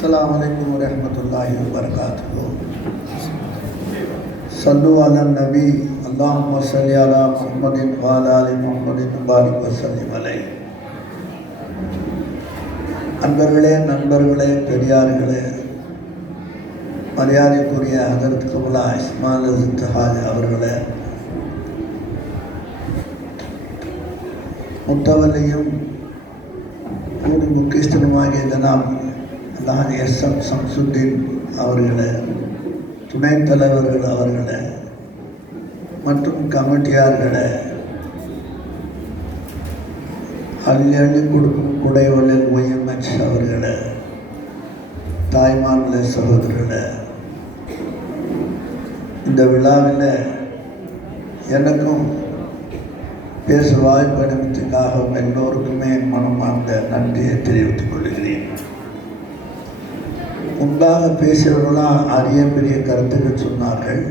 अस्सलामु अलैकुम वरहमतुल्लाहि वबरकातुहू। सल्लु अला नबी अल्लाहुम्मा सल्लि अला मुहम्मदिन व अला आलि मुहम्मदिन बारिक वसल्लिम अलैहि। அன்பர்களே, நண்பர்களே, பெரியார்களே, மரியாதைக்குரிய ஹதரத் கபுலா இஸ்மாயில் ஹாஜ் அவர்களே, முத்தவல்லியும் ஊர் முக்கியஸ்தனுமாகிய ஜனாப் அல்லாஹ் எஸ்எம் சம்சுத்தீன் அவர்களே, துணைத் தலைவர்கள் அவர்களே மற்றும் கமிட்டியார்களே, அள்ளி கொடுக்கும் குடைவள்ளல் ஒய்எம்எச் அவர்களே, தாய்மார்களே, சகோதரர்களே, இந்த விழாவில் எனக்கும் பேச வாய்ப்பு அளித்ததுக்காக எல்லோருக்குமே மனமார்ந்த நன்றியை தெரிவித்துக் கொள்கிறேன். முன்பாக பேசியவர்களாம் அரிய பெரிய கருத்துக்கள் சொன்னார்கள்.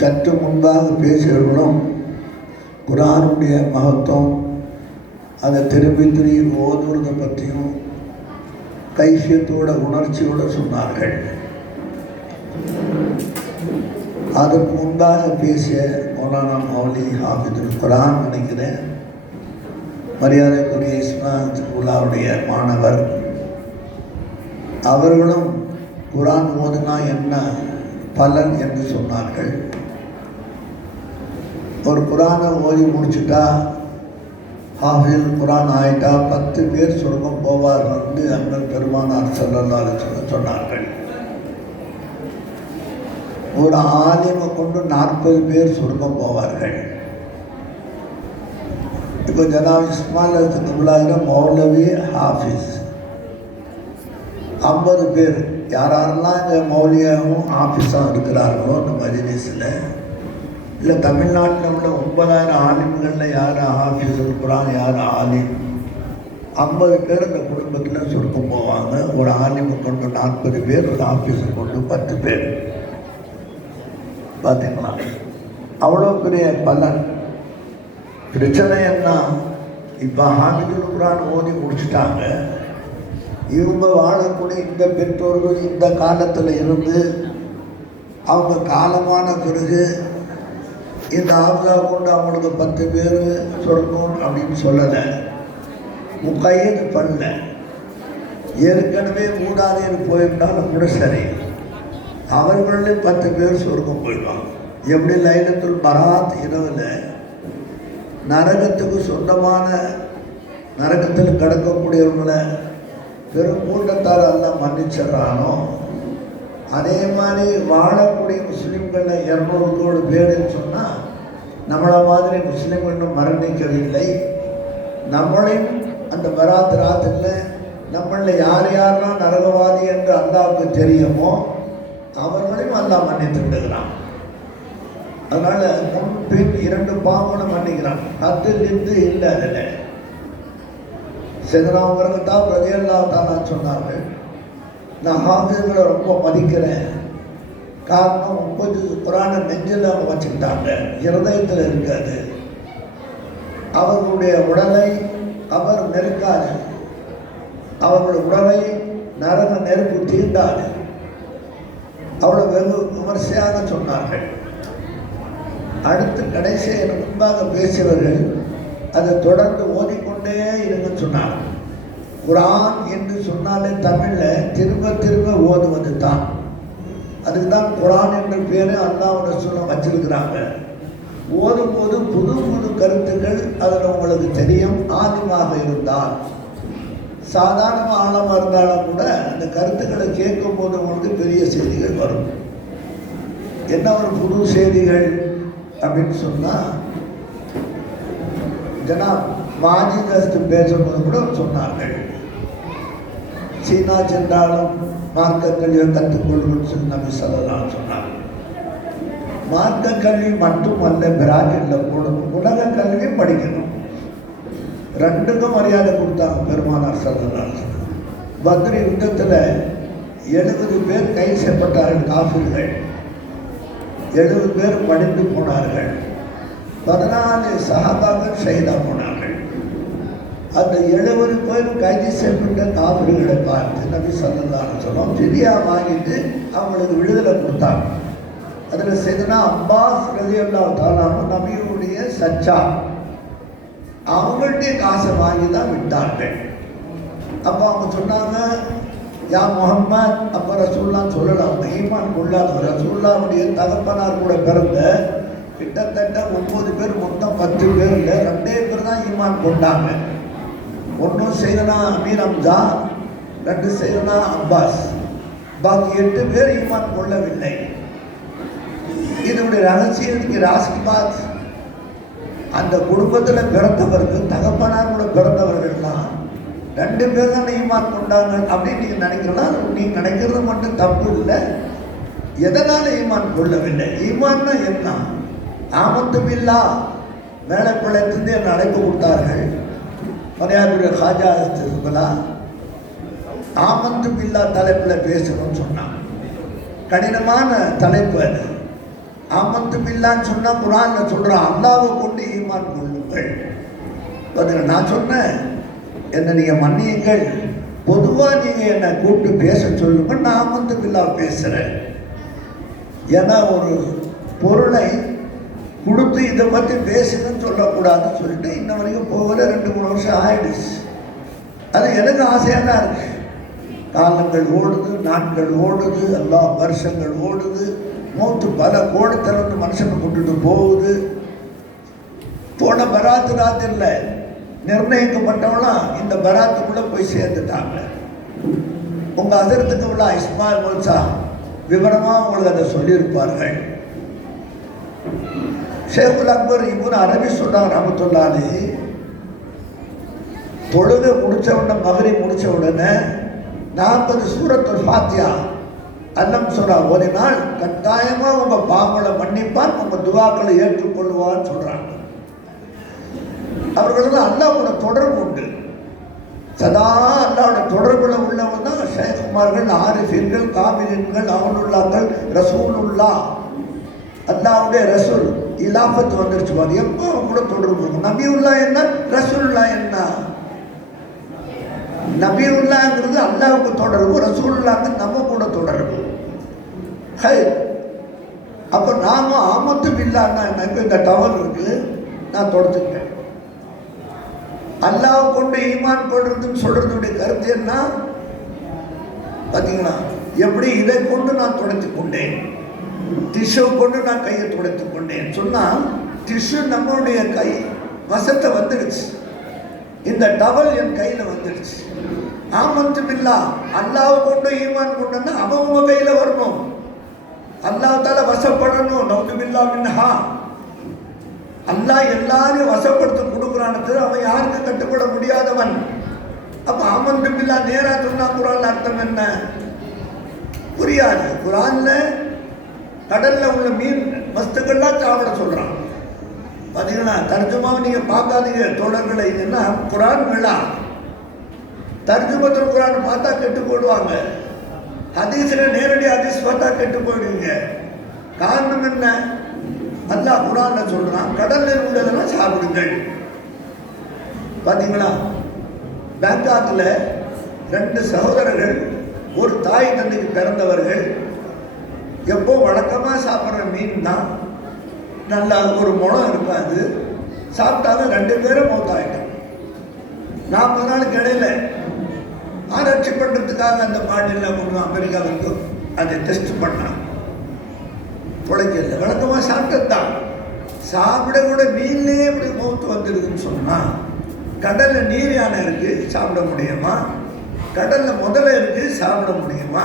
சற்று முன்பாக பேசியவர்களும் குர்ஆனுடைய மகத்துவம், அதை திரும்பி ஓதுவதை பற்றியும் கைஃபியத்தோட உணர்ச்சியோடு சொன்னார்கள். அதற்கு முன்பாக பேசிய மௌலானா மௌலி ஹாஃபிதுல் குர்ஆன் நினைக்கிறேன், மரியாதைக்குரிய இஸ்மாயில் உல்லாவுடைய மாணவர், அவர்களும் குர்ஆன் ஓதுனா என்ன பலன் என்று சொன்னார்கள். ஒரு குர்ஆனை ஓதி முடிச்சுட்டா ஹாஃபில் குர்ஆன் ஆயிட்டா 10 பேர் சொர்க்கம் போவார்கள் என்று அண்ணல் பெருமானார் ஸல்லல்லாஹு அலைஹி வஸல்லம் சொன்னார்கள். ஒரு ஆலிமை கொண்டு 40 பேர் சொர்க்கம் போவார்கள். இப்போ ஜனாப் இஸ்மாயில் கபுலாகிற மௌலவி ஹாஃபிஸ் 50 பேர், யாரெல்லாம் இந்த மௌலியாகவும் ஆஃபீஸாக இருக்கிறார்களோ இந்த மஜ்லிஸில், இல்லை தமிழ்நாட்டில் உள்ள 9000 ஆலிம்களில் யார் ஆஃபீஸ் இருக்கிறாங்க, யார் ஆலிம், 50 பேர் இந்த குடும்பத்தில் சொர்க்கம் போவாங்க. ஒரு ஆலிமை கொண்டு 40 பேர், ஒரு ஆஃபீஸை கொண்டு 10 பேர். பார்த்தீங்களா, அவ்வளோ பெரிய பலன். பிரச்சனை என்ன, இப்போ ஹாஃபிதுல் குர்ஆன் ஓதி முடிச்சுட்டாங்க. இவங்க வாழக்கூடிய இந்த பெற்றோர்கள் இந்த காலத்தில் இருந்து அவங்க காலமான பிறகு இந்த ஆஃபா கொண்டு அவங்களுக்கு 10 பேர் சொல்லணும் அப்படின்னு சொல்லலை, முக்கையது பண்ணல. ஏற்கனவே மூடாதேன்னு போயிருந்தாலும் கூட சரி, அவர்களே 10 பேர் சொர்க்கம் போயிடுவாங்க. எப்படி லைலத்துல் பராத் இரவில் நரகத்துக்கு சொந்தமான நரகத்தில் கிடக்கக்கூடியவங்களை பெரும் கூட்டத்தால் எல்லாம் மன்னிச்சிடறானோ, அதே மாதிரி வாழக்கூடிய முஸ்லீம்களில் 200 பேருன்னு சொன்னால் நம்மளை மாதிரி முஸ்லீம்களும் மரணிக்கவில்லை. நம்மளையும் அந்த பராத் ராத்தில் நம்மளில் யார் யாரெல்லாம் நரகவாதி என்று அல்லாவுக்கு தெரியுமோ அவர்களையும் அல்லாஹ் மன்னித்து விடுகிறான். அதனால் முன் பின் 2 பாவங்களும் மன்னிக்கிறான். கத்துலிருந்து இல்லை. அதில் செதனாவர்களுக்கு தான் ரலியல்லாஹு தஆலா சொன்னார்கள், நான் ஹாஃபிஸ்களை ரொம்ப மதிக்கிறேன். காரணம் 9 குர்ஆனை நெஞ்சில் வச்சுக்கிட்டாங்க, இருதயத்தில் இருக்காது. அவர்களுடைய உடலை அவர் நெருக்காது, அவர்களுடைய உடலை நரக நெருப்பு தீண்டாது. அவ்வளோ வெகு விமர்சையாக சொன்னார்கள். அடுத்து கடைசியாக முன்பாக பேசியவர்கள் அதை தொடர்ந்து ஓதிக்கொண்டே இருங்கன்னு சொன்னார். குர்ஆன் என்று சொன்னாலே தமிழில் திரும்ப திரும்ப ஓதுவது தான். அதுக்கு தான் குர்ஆன் என்ற பேரை அல்லாஹ் ரசூலும் வச்சிருக்கிறாங்க. ஓதும்போது புது புது கருத்துக்கள் அதில் உங்களுக்கு தெரியும். ஆதிமாக இருந்தால், சாதாரண ஆழமாக இருந்தாலும் கூட அந்த கருத்துக்களை கேட்கும் போது உங்களுக்கு பெரிய செய்திகள் வரும். என்ன ஒரு புது செய்திகள் அப்படின்னு சொன்னால், ஜனாப் மாஜித் பேசும்போது கூட சொன்னார்கள், சீனா சென்றாலும் மார்க்க கல்வியை கற்றுக்கொள்ளுன்னு சொல்லி நபி ஸல்லல்லாஹு அலைஹி சொன்னார். மார்க்க கல்வி மட்டுமல்ல, பிராஜில் போடணும், உலக கல்வியும் படிக்கணும். 2க்கும் மரியாதை கொடுத்தாங்க பெருமானார் ஸல்லல்லாஹு அலைஹி வஸல்லம். பத்ர் யுத்தத்தில் 70 பேர் கைது செய்யப்பட்டார்கள் காஃபிர்கள். 70 பேர் மடிந்து போனார்கள். 14 சஹாபாக்கள் ஷஹீதா போனார்கள். அந்த 70 பேரும் கைது செய்யப்பட்ட காவிரிகளை பார்த்து நபி ஸல்லல்லாஹு அலைஹி வஸல்லம் ஜிதியா வாங்கிட்டு அவங்களுக்கு விடுதலை கொடுத்தாங்க. அதில் செய்தனா அப்பாஸ் ரலியல்லாஹு தஆலா நபியுடைய சச்சா அவங்கள்ட்டே காசை வாங்கி தான் விட்டார்கள். அப்போ அவங்க சொன்னாங்க, யா முஹம்மத், அப்போ ரசூலுல்லாஹ் சொல்லலாம், அவங்க ஈமான் கொள்ளாத ரசூலுல்லாஹ்வுடைய தகப்பனார் கூட பிறந்த கிட்டத்தட்ட 9 பேர், மொத்தம் 10 பேர் இல்லை, 2 பேர் தான் ஈமான் கொண்டாங்க. ஒன்றும் செய்தனா அமீர் ஹம்சா, 2 செய்தனா அப்பாஸ், பாக்கி 8 பேர் ஈமான் கொள்ளவில்லை. இதனுடைய ரகசியத்துக்கு ராசிபாத் அந்த குடும்பத்தில் பிறந்தவர்கள், தகப்பனார் கூட பிறந்தவர்கள்லாம் 2 பேர் தான் ஈமான் கொண்டாங்க அப்படின்னு நீங்கள் நினைக்கலாம். நீங்கள் நினைக்கிறது மட்டும் தப்பு இல்லை. எதனால் ஈமான் கொள்ளவில்லை? ஈமான்னா என்ன? ஆமத்து பில்லா வேலைப்பிள்ளைத்திருந்து என்னை அழைப்பு கொடுத்தார்கள். மரியாதையுடைய ஹாஜா திருமலா ஆமத்து பில்லா தலைப்பில் பேசணும்னு சொன்னான். கடினமான தலைப்பு அது. ஆமத்து பில்லான்னு சொன்னால் குரானில் சொல்கிறான், அல்லாவை கொண்டு ஈமான் கொள்ளுங்கள். பதில் நான் சொன்னேன், என்னை நீங்கள் மன்னியுங்கள், பொதுவாக நீங்கள் என்னை கூப்பிட்டு பேச சொல்லுங்கள், நான் ஆமத்து பில்லா பேசுகிறேன். ஏன்னா ஒரு பொருளை கொடுத்து இதை பற்றி பேசுன்னு சொல்லக்கூடாதுன்னு சொல்லிட்டு இன்ன வரைக்கும் போகல. 2-3 வருஷம் ஆயிடுச்சு. அது எனக்கு ஆசையாக தான் இருக்கு. காலங்கள் ஓடுது, நாட்கள் ஓடுது, எல்லாம் வருஷங்கள் ஓடுது, மூத்து பல கோடை திறந்து மனுஷனை கொண்டுட்டு போகுது. போன பராத்து ராத்திரில நிர்ணயிக்கப்பட்டவங்களாம் இந்த பராத்துக்குள்ளே போய் சேர்ந்துட்டாங்க. உங்கள் அதிரத்துக்கு உள்ள இஸ்மாயில் மோல்சா விவரமாக உங்களுக்கு அதை சொல்லியிருப்பார்கள். ஷேகுல் அக்பர் இப்னு அரபி சொல்றாங்க ரஹ்மத்துல்லாஹி அலைஹி, தொழுகை முடிச்ச உடனே, மக்ரிப் முடிச்ச உடனே 40 சூரத்துல் ஃபாத்திஹா அல்லம் சூரா ஓதினால் கட்டாயமாக உங்கள் பாவங்களை மன்னிப்பான், உங்கள் துவாக்களை ஏற்றுக்கொள்வான்னு சொல்கிறாங்க. அவர்களுக்கு அல்லாஹ்வோட தொடர்பு உண்டு. சதா அல்லாஹ்வோட தொடர்பில் உள்ளவங்க தான் ஷேகுமார்கள், ஆரிஃபீன்கள், காமிலின்கள், அவுலுல்லாக்கள், ரசூலுல்லா. அல்லாஹ்வுடைய ரசூல் இலாஃபத்து வந்துருச்சு பாரு, எப்போ அவங்க கூட தொடர்பு இருக்கும். நபியுல்லா என்ன, ரசூலுல்லா என்ன? நபியுல்லாங்கிறது அல்லாஹ்வுக்கு தொடர்பு, ரசூலுல்லாங்க நம்ம கூட தொடர்பு. ஹை, அப்போ நாம ஆமத்து பில்லான்னா என்ன? இப்போ இந்த டவல் இருக்கு, நான் தொடச்சுக்கிட்டேன். அல்லாஹ் கொண்டு ஈமான் கொள்றதுன்னு சொல்றதுடைய கருத்து என்ன பார்த்தீங்களா? எப்படி இதை கொண்டு நான் துடைத்து கொண்டேன், டிஷ்யூ கொண்டு நான் கையை துடைத்து கொண்டேன் சொன்னால், டிஷ்யூ நம்மளுடைய கை வசத்தை வந்துடுச்சு, இந்த டவல் என் கையில் வந்துடுச்சு. ஆமத்து பில்லா, அல்லாஹ் கொண்டு ஈமான் கொண்டா அவன் உங்க கையில வரணும், அல்லாஹ் தால வசப்படணும். நவுது பில்லா மின்ஹா, அல்லாஹ் எல்லாரையும் வசப்படுத்த கொடுக்குறான்னு அவன் யாருக்கு கட்டுப்பட முடியாதவன். அப்ப ஆமத்து பில்லா நேரா சொன்னா குரான் அர்த்தம் என்ன புரியாது. குரான்ல கடல்ல உள்ள மீன் வஸ்துக்கள்லாம் சாப்பிட சொல்றான். பார்த்தீங்கன்னா தர்ஜுமாவை நீங்க பார்க்காதீங்க தோழர்களை, என்ன குரான் விழா தர்ஜுமத்தில் குரான் பார்த்தா கெட்டு போடுவாங்க, ஹதீஸ்ல நேரடி ஹதீஸ் பார்த்தா கெட்டு போயிடுவீங்க. காரணம் என்ன? அல்லாஹ் குரான்ல சொல்றான், கடல்ல உள்ளதெல்லாம் சாப்பிடுங்கள். பார்த்தீங்களா, பேங்காக்ல 2 சகோதரர்கள், ஒரு தாய் தந்தைக்கு பிறந்தவர்கள், எப்போ வழக்கமாக சாப்பிட்ற மீன் தான், நல்லா ஒரு முளம் இருக்காது, சாப்பிட்டாலும் 2 பேரும் மௌத்தாயிட்டாங்க. 40 நாளுக்கு இடையில ஆராய்ச்சி பண்ணுறதுக்காக அந்த பாட்டில் கொண்டு அமெரிக்காவுக்கு அதை டெஸ்ட் பண்ணாங்க. பிழைக்கல, வழக்கமாக சாப்பிட்டது தான். சாப்பிட கூட மீன்லேயே இப்படி மௌத்து வந்துடுதுன்னு சொன்னால், கடலில் நீர் யானை இருக்குது சாப்பிட முடியுமா? கடலில் முதல்ல இருக்குது சாப்பிட முடியுமா?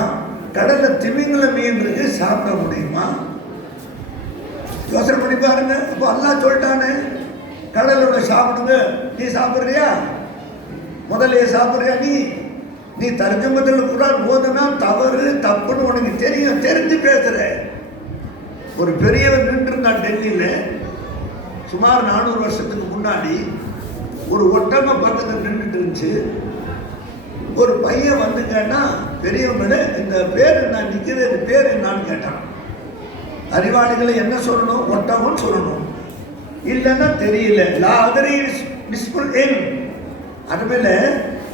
கடலில் திமிங்கல மீன் இருக்கு சாப்பிட முடியுமா? யோசனை பண்ணி பாருங்க. இப்போ அல்லாஹ் சொல்லிட்டானே கடலோட சாப்பிடுங்க, நீ சாப்பிட்றியா? முதல்ல சாப்பிட்றியா? நீ தர்ஜுமத்தில் குரான் போதுனா தவறு தப்புன்னு உனக்கு தெரியும், தெரிஞ்சு பேசுற. ஒரு பெரியவர் நின்று இருந்தான் டெல்லியில், சுமார் 400 வருஷத்துக்கு முன்னாடி. ஒரு ஒட்டகம் பக்கத்தில் நின்றுட்டு இருந்துச்சு. ஒரு பையன் வந்து கேட்டா, பெரியவங்கள இந்த பேர் என்ன நிற்கிறது, பேர் என்னான்னு கேட்டான். அறிவாளிகளை என்ன சொல்லணும்? ஒட்டகம்னு சொல்லணும். இல்லைன்னா தெரியல. லா அதரி பிஸ்குல் என், அதுமேல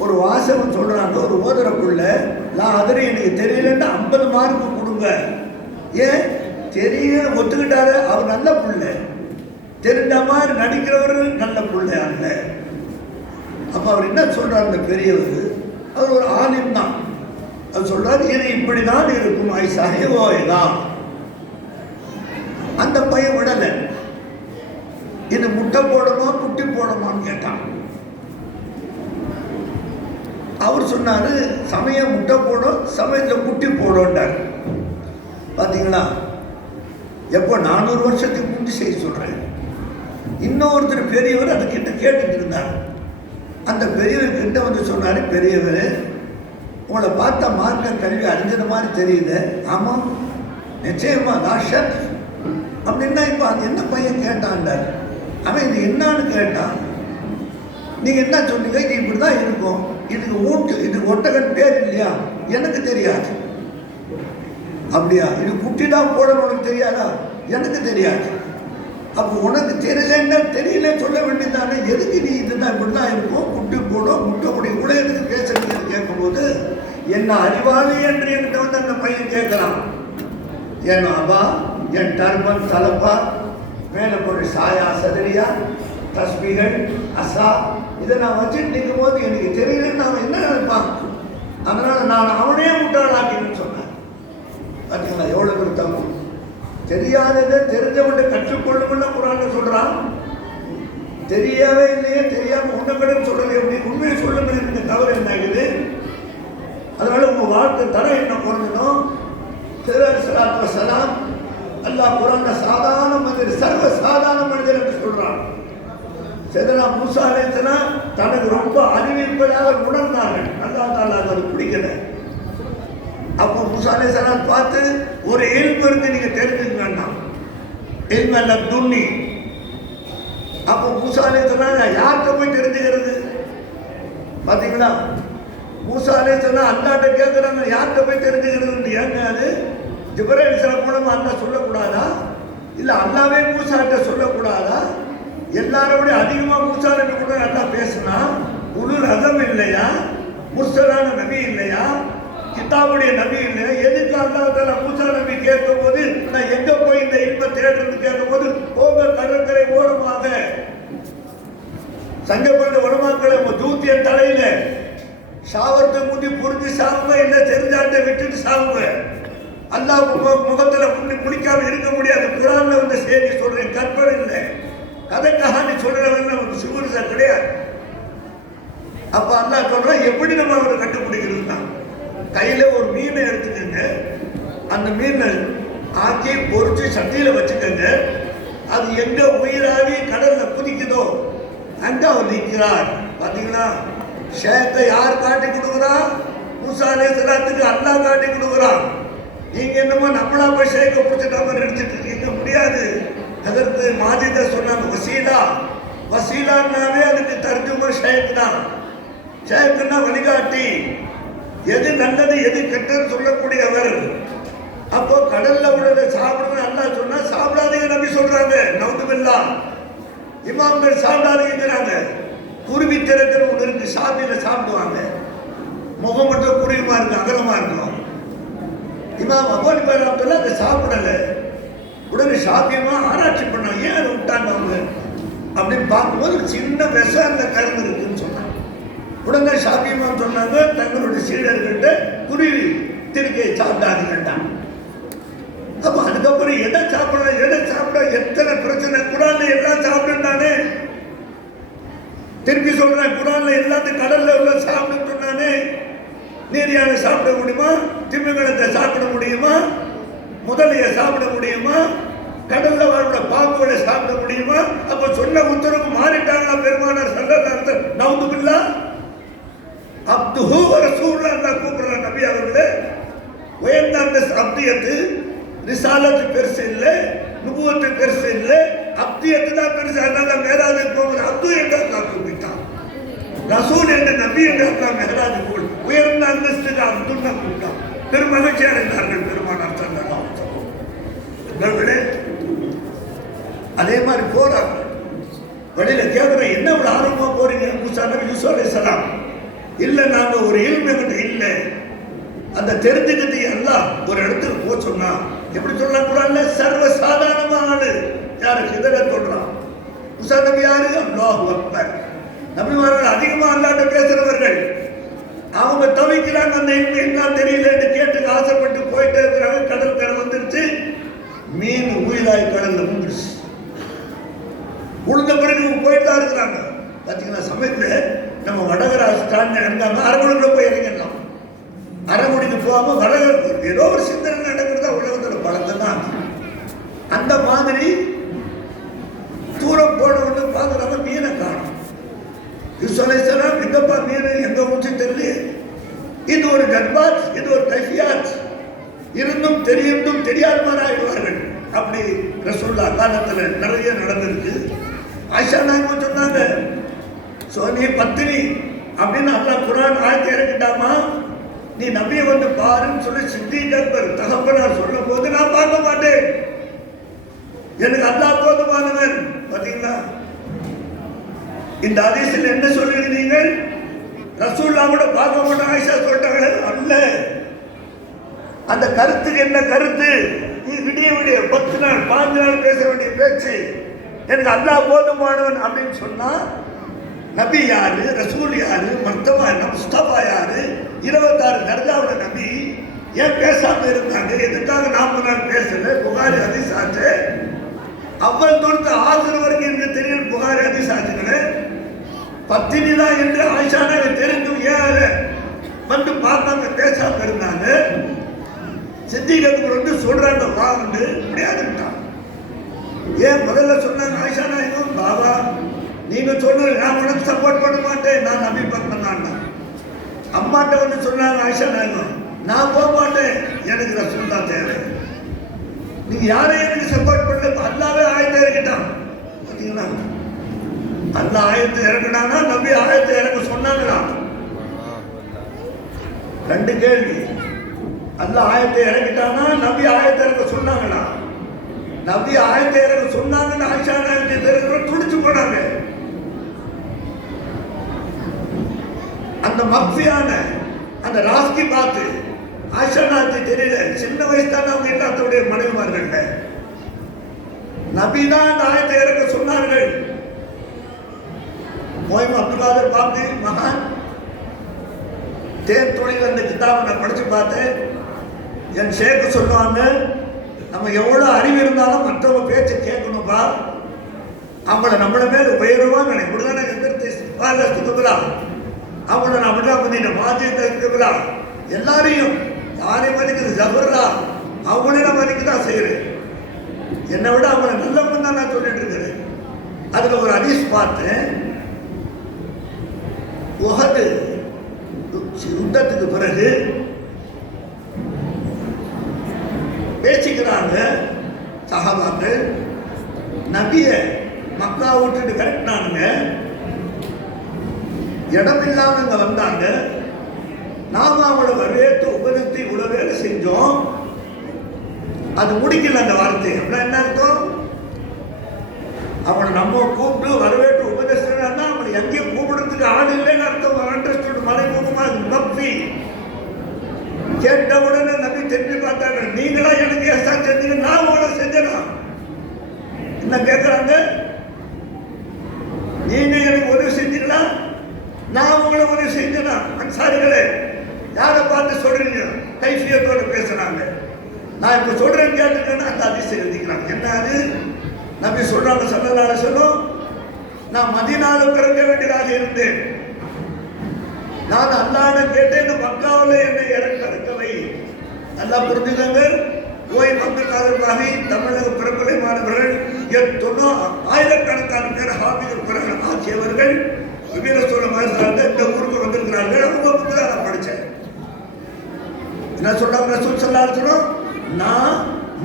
ஒரு வாசகம் சொல்றாங்க, ஒரு ஓதுறக்குள்ள நான் அதில் எனக்கு தெரியலன்னா 50 மார்க்கு கொடுங்க. ஏன் தெரியல ஒத்துக்கிட்டாரு, அவர் நல்ல பிள்ளை, தெரிஞ்ச மாதிரி நடிக்கிறவர் நல்ல பிள்ளை அல்ல. அப்ப அவர் என்ன சொல்றாரு, அந்த பெரியவர், அவர் ஒரு ஆலிம் தான். அவர் சொல்றாரு, இது இப்படிதான் இருக்கும் ஐசாஹிதான். அந்த பையன் விடல, இது முட்டை போடுமா குட்டி போடுமான்னு கேட்டான். அவர் சொன்னாரு, சமயம் முட்டை போடும், சமயத்தில் குட்டி போடும்ட்டார். பார்த்தீங்களா, எப்போ 400 வருஷத்துக்கு முந்தி செய்ய சொல்றேன். இன்னொருத்தர் பெரியவர் அது கிட்ட கேட்டுட்டு இருந்தார். அந்த பெரியவர் கிட்ட வந்து சொன்னாரு, பெரியவர் உங்களை பார்த்தா மார்க்க கல்வி அறிஞ்சது மாதிரி தெரியுது. ஆமாம் நிச்சயமா தாஷத் அப்படின்னா. இப்போ அது என்ன பையன் கேட்டான்டார். அவன் இது என்னன்னு கேட்டான். நீங்க என்ன சொன்னீங்க, இது இப்படிதான் இருக்கும், இதுக்கு ஊட்டு, இது ஒட்டகன் பேர் இல்லையா, எனக்கு தெரியாது. அப்படியா, இது குட்டி தான் போடணும், உனக்கு தெரியாதா, எனக்கு தெரியாது. அப்போ உனக்கு தெரியலன்னா தெரியல சொல்ல வேண்டியதானே, எதுக்கு நீ இதுதான் இப்படிதான் இருக்கும், குட்டி போடும் முட்டை முடி கூட எதுக்கு பேசுறீங்கன்னு கேட்கும்போது, என்ன அறிவாளி என்று என்கிட்ட வந்து அந்த பையன் கேட்கலாம். ஏன்னா அப்பா என் டர்பன் தலப்பா மேலே போட சாயா சதுரியா தஸ்பிகள் அசா இதை நான் வச்சுட்டு நிற்கும் போது எனக்கு தெரியலன்னு அவன் என்ன நினைப்பான். அதனால நான் அவனே முட்டாளாக்கின்னு சொன்னேன். பார்த்தீங்களா எவ்வளோ பேர் தப்பு. தெரியாததை தெரிஞ்சவன்ட்டு கற்றுக்கொள்ளும்னு குரான் சொல்றான். தெரியவே இல்லையே, தெரியாம உன்னக்கடன் சொல்றது எப்படி, உண்மையை சொல்லுங்க, எனக்கு தவறு என்ன ஆகுது. அதனால உங்க வாழ்க்கை தரம் என்ன குறைஞ்சணும். சலாம் அல்லாஹ் குரான்ல சாதாரண மனிதர், சர்வ சாதாரண மனிதர் என்று சொல்றான். சையதுனா மூசா அலைஹிஸ்ஸலாம் தனக்கு ரொம்ப அறிவிப்பதாக உணர்ந்தார்கள். அல்லாஹ் தஆலா அதை பிடிக்கல. அப்போ மூசா அலைஹிஸ்ஸலாம் பார்த்து ஒரு இல்மு இருக்கு, நீங்க தெரிஞ்சுக்க வேண்டாம், இல்மு லதுன்னி. அப்போ மூசா அலைஹிஸ்ஸலாம் யார்கிட்ட போய் தெரிஞ்சுக்கிறது. பாத்தீங்களா, மூசா அலைஹிஸ்ஸலாம் அல்லாஹ்ட்ட கேட்குறாங்க, யார்கிட்ட போய் தெரிஞ்சுக்கிறது. ஏங்க அது ஜிப்ரீல் அலைஹிஸ்ஸலாம் மூலமா அல்லாஹ் சொல்லக்கூடாதா, இல்லை அல்லாவே மூசாட்ட சொல்லக்கூடாதா? எல்லாரோட அதிகமாக மூசாட்ட கூட அல்லாஹ் பேசினா உலுல் அஸம் இல்லையா, முர்சலான நபி இல்லையா, கிதாபுடைய நபி இல்லையா? எதுக்கு அல்லாஹ் தஆலா மூசா நபி கேட்கும் போது நான் எங்க போய் இந்த இல்ம தேடுறது கேட்கும் போது, போக கடற்கரை ஓரமாக சங்கப்பட்ட உலமாக்களை தூத்திய தலையில சாவத்தை முந்தி புரிஞ்சு சாவுங்க, இல்லை தெரிஞ்சாட்ட விட்டுட்டு சாவுங்க. அல்லாஹ் முகத்துல குளிக்காம இருக்க முடியாது. குரான்ல வந்து செய்தி சொல்றேன், கற்பனை இல்லை, கதை கஹானி சொல்றவங்க சிவரிசா கிடையாது. அப்ப அல்லாஹ் சொல்றான், எப்படி நம்ம அவரை கண்டுபிடிக்கிறதுனா, கையில ஒரு மீனை எடுத்துக்கங்க, அந்த மீனை ஆக்கி பொறிச்சு சட்டியில வச்சுக்கங்க, அது எங்க உயிராவி கடல்ல குதிக்குதோ அங்க அவர் நிற்கிறார். பாத்தீங்களா, ஷேத்தை யார் காட்டி கொடுக்குறா? மூசா அலைஹிஸ்ஸலாத்துக்கு அல்லாஹ் காட்டி கொடுக்குறான். நீங்க என்னமோ நம்மளா போய் ஷேக்கை பிடிச்சிட்டாம எடுத்துட்டு இருக்கீங்க, முடியாது. அதற்கு மாஜித சொன்னாங்க, வசீலா. வசீலான்னாவே அதுக்கு தர்ஜுமா ஷேக் தான். ஷேக்குன்னா வழிகாட்டி, எது நல்லது எது கெட்டது சொல்லக்கூடியவர். அப்போ கடல்ல உள்ளதை சாப்பிடுன்னு அல்லாஹ் சொன்னா சாப்பிடாதீங்க நபி சொல்றாங்க. நவுதுபில்லாஹ். இமாம்கள் சாப்பிடாதீங்கிறாங்க. குருவி திறக்கிற ஒன்று இருக்கு, சாப்பியில சாப்பிடுவாங்க, முகம் மட்டும் குருவிமா இருக்கு, அகலமா இருக்கும். இமாம் அபூ ஹனீஃபா ரஹ்மத்துல்லாஹ் அதை சாப்பிடல. உடனே ஷாஃபியமா ஆராய்ச்சி பண்ணாங்க, ஏன் அதை விட்டாங்க அவங்க அப்படின்னு பார்க்கும்போது சின்ன விஷம் அந்த கலந்து இருக்குன்னு சொன்னாங்க. உடனே ஷாஃபியமா சொன்னாங்க, தங்களுடைய சீடர்கள்ட்ட குருவி திருக்கையை சாப்பிடாதீங்கட்டான். அப்ப அதுக்கப்புறம் எதை சாப்பிடலாம், எதை சாப்பிட எத்தனை பிரச்சனை. குரான்ல எல்லாம் சாப்பிடுனானே, திருப்பி சொல்றேன், குரான்ல எல்லாத்தையும் கடல்ல உள்ள சாப்பிட சொன்னானே. நீரியானை சாப்பிட முடியுமா, திமிங்கலத்தை சாப்பிட முடியுமா, முதலைய சாப்பிட முடியுமா, கடல்ல வாழ்ற பாம்புகளை சாப்பிட முடியுமா? அப்ப சொன்ன உத்தரவு மாறிட்டாங்க பெருமானார் ஸல்லல்லாஹு அலைஹி வஸல்லம். நவுதுபில்லாஹ். அப்துஹு வ ரசூலுல்லாஹ் கூப்பிடுற நபி அவர்களே, உயர்ந்த அந்த அப்தியத்து, ரிசாலத்து பெருசு இல்லை, நுபுவத்து பெருசு இல்லை, அப்தியத்து தான் பெருசு. அதனால மேராஜுக்கு போகும்போது அப்து என்று அல்லாஹ் கூப்பிட்டான், ரசூல் என்ற நபி என்று அல்லாஹ் மேராஜுக்கு போய் உயர்ந்த அந்தஸ்துக்கு அப்துல்லா கூப்பிட்டான். பெருமகிழ்ச்சி அடைந்தார்கள் பெருமானார் ஸல்லல்லாஹு அலைஹி வஸல்லம். அதே மாதிரி போறாங்க, வழியில கேட்குறேன், என்ன இவ்வளவு ஆர்வமா போறீங்க? மூசா நபி யூசுப் அலைஹிஸ்ஸலாம் இல்லை நாங்கள் ஒரு இல்மு என்கிட்ட இல்லை, அந்த தெரிஞ்சுக்கிட்டு எல்லாம் ஒரு இடத்துக்கு போக சொன்னா எப்படி சொல்ல கூடாது, சர்வ சாதாரணமான ஆளு யாருக்கு இதில் சொல்றான். முசா நபி யாரு? அல்லாஹு அக்பர். நபிமார்கள் அதிகமா அல்லாட்ட பேசுறவர்கள். அவங்க தவிக்கிறாங்க, அந்த இல்மு என்ன தெரியலன்னு கேட்டு ஆசைப்பட்டு போயிட்டே இருக்கிறாங்க. கடல் கரை வந்துருச்சு, மீன் உயிராய் கடல்ல வந்துருச்சு. உளுந்த பிறகு போயிட்டு தான் இருக்கிறாங்க. பார்த்தீங்கன்னா சமயத்தில் நம்ம வடகராஜ் அரங்குடிக்குள்ள போய் இறங்கிடலாம். அரங்குடிக்கு போகாம வடகருக்கு ஏதோ ஒரு சிந்தனை நடக்கிறதா உலகத்தில் பழத்தான். அந்த மாதிரி தூரம் போனவங்க பார்க்குறாங்க, மீனை காணும். யூசுப் அலைஹிஸ்ஸலாம் எங்கப்பா மீன் எங்க முடிச்சு தெரியல. இது ஒரு கர்பாத், இது ஒரு கைஃபியாத். இருந்தும் தெரிந்தும் தெரியாதவராக ஆயிடுவார்கள். அப்படி ரசூலுல்லாஹ் காலத்தில் நிறைய நடந்திருக்கு. ஆயிஷா நாயகம் சொன்னாங்க, நீ பத்தினி அப்படின்னு அல்லாஹ் குர்ஆன் ஆயத்தை இறக்கிட்டாமா, நீ நபியை வந்து பாருன்னு சொல்லி சித்திக் அக்பர் தகப்பனார் சொல்லும் போது நான் பார்க்க மாட்டேன், எனக்கு அல்லாஹ் போதுமானவன். பார்த்தீங்களா, இந்த ஹதீஸில் என்ன சொல்லுகிறீர்கள்? ரசூலுல்லாஹ்வோட பார்க்க மாட்டேன் ஆயிஷா சொல்லிட்டாங்க. அல்ல, அந்த கருத்துக்கு என்ன கருத்து? நீ விடிய விடிய 10 நாள் 5 நாள் பேச வேண்டிய பேச்சு, எனக்கு அல்லாஹ் போதுமானவன் அப்படின்னு சொன்னா நபி யாரு, ரசூல் யாரு, மர்த்தபா என்ன, முஸ்தபா யாரு, 26 தர்ஜாவோட நபி ஏன் பேசாம இருந்தாங்க? எதுக்காக 40 நாள் பேசல? புகாரி ஹதீஸ் ஆச்சு. அவ்வளவு தொடுத்த ஆசிரியர் வரைக்கும் எனக்கு தெரியும் புகாரி ஹதீஸ் ஆச்சுங்களே. பத்தினி தான் என்று ஆயிஷா தெரிந்தும் ஏன் வந்து பார்த்தாங்க, பேசாம இருந்தாங்க. சித்திக் அக்பர் வந்து சொல்றாங்க வாங்க முடியாதுட்டான். ஏன் முதல்ல சொன்னாங்க ஆயிஷா நாயகம், பாபா நீங்க சொல்றது நான் உனக்கு சப்போர்ட் பண்ண மாட்டேன், நான் நபி பக்கம் தான். அம்மாட்ட வந்து சொன்னாங்க ஆயிஷா நாயகம், நான் போக மாட்டேன், எனக்கு ரசூல் தான் தேவை. நீங்க யாரையும் எனக்கு சப்போர்ட் பண்ணல. அல்லாவே ஆயத்தை இறக்கிட்டான். பார்த்தீங்களா, அல்லாஹ் ஆயத்தை இறக்கினானா நபி ஆயத்தை இறக்க சொன்னாங்களா? 2 கேள்வி. அல்லாஹ் ஆயத்தை இறக்கிட்டானா நபி ஆயத்தை இறக்க சொன்னாங்களா? நபி ஆயத்தை இறக்க சொன்னாங்கன்னு ஆயிஷா நாயகத்தை தெரிஞ்ச துடிச்சு போனாங்க. அந்த மக்ஃபியான அந்த ராஸ்கி பார்த்து ஆயிஷா நாயகத்தை தெரியல, சின்ன வயசு தான் அவங்க எல்லாத்தோடைய மனைவிமார்கள். நபி தான் அந்த ஆயத்தை இறக்க சொன்னார்கள். மொய்ம் அப்துல் காதர் பாப்தி மகான் தேன் துணியில் அந்த கிதாபை நான் படிச்சு பார்த்தேன். என் ஷேக்கு சொல்லுவாங்க, நம்ம எவ்வளோ அறிவு இருந்தாலும் மற்றவங்க பேச்சை கேட்கணும்பா, அவங்கள நம்மள மேல உயர்வான்னு நினைக்கிறேன். அவங்கள நம்மளா பண்ணி மாத்தியத்தை இருக்கிறா எல்லாரையும் யாரையும் மதிக்கிறது ஜபர்லா அவங்களே நான் மதிக்க தான் செய்கிறேன். என்னை விட அவங்கள நல்லவங்க தான் நான் சொல்லிட்டு இருக்கிறேன். அதில் ஒரு ஹதீஸ் பார்த்தேன். உஹது யுத்தத்துக்கு பிறகு பேசிக்கிறாங்க சஹாபாக்கள். நபியை மக்கா விட்டுட்டு கட்டினானுங்க, இடம் இல்லாம இங்க வந்தாங்க. நாம அவளை வரவேற்று உபரித்து இவ்வளவு வேலை செஞ்சோம், அது முடிக்கல. அந்த வார்த்தை அப்படின்னா என்ன அர்த்தம்? அவனை நம்ம கூப்பிட்டு வரவேற்று உபதேசம் அவனை எங்கேயும் கூப்பிடுறதுக்கு ஆள் இல்லைன்னு அர்த்தம். அண்டர்ஸ்டுட் மறைமுகமா நம்பி கேட்ட உடனே நபி திரும்பி பார்த்தாங்க, நீங்களா எனக்கு எஸ்ஸா செஞ்சீங்க, நான் உங்களை செஞ்சனா? என்ன கேட்கறாங்க? நீங்க எனக்கு உதவி செஞ்சீங்களா, நான் உங்களை உதவி செஞ்சனா? அன்சாரிகளே யாரை பார்த்து சொல்றீங்க? கைஃபியத்தோட பேசுறாங்க. நான் இப்ப சொல்றேன் கேட்டுக்கன்னா அந்த அதிசயம் எழுதிக்கிறாங்க. என்ன அது? நபி சொல்றாங்க ஸல்லல்லாஹு அலைஹி வஸல்லம், நான் மதீனால பிறக்க வேண்டியதாக இருந்தேன். நான் அல்லாஹ்விடம் கேட்டேன், மக்காவில் என்னை இறக்கவை. நல்லா புரிஞ்சுக்கங்க. ஓய் மக்கள் காலமாக தமிழக பிறப்பிலை மாணவர்கள் எத்தனோ ஆயிரக்கணக்கான பேர் ஹாபிகள் பிறகு ஆக்கியவர்கள் வீர சொல்ல மாதிரி இந்த ஊருக்கு வந்திருக்கிறார்கள். அவங்க புக்கு தான் நான் படித்தேன். என்ன சொல்றாங்க ரசூல் ஸல்லல்லாஹு அலைஹி வஸல்லம், நான்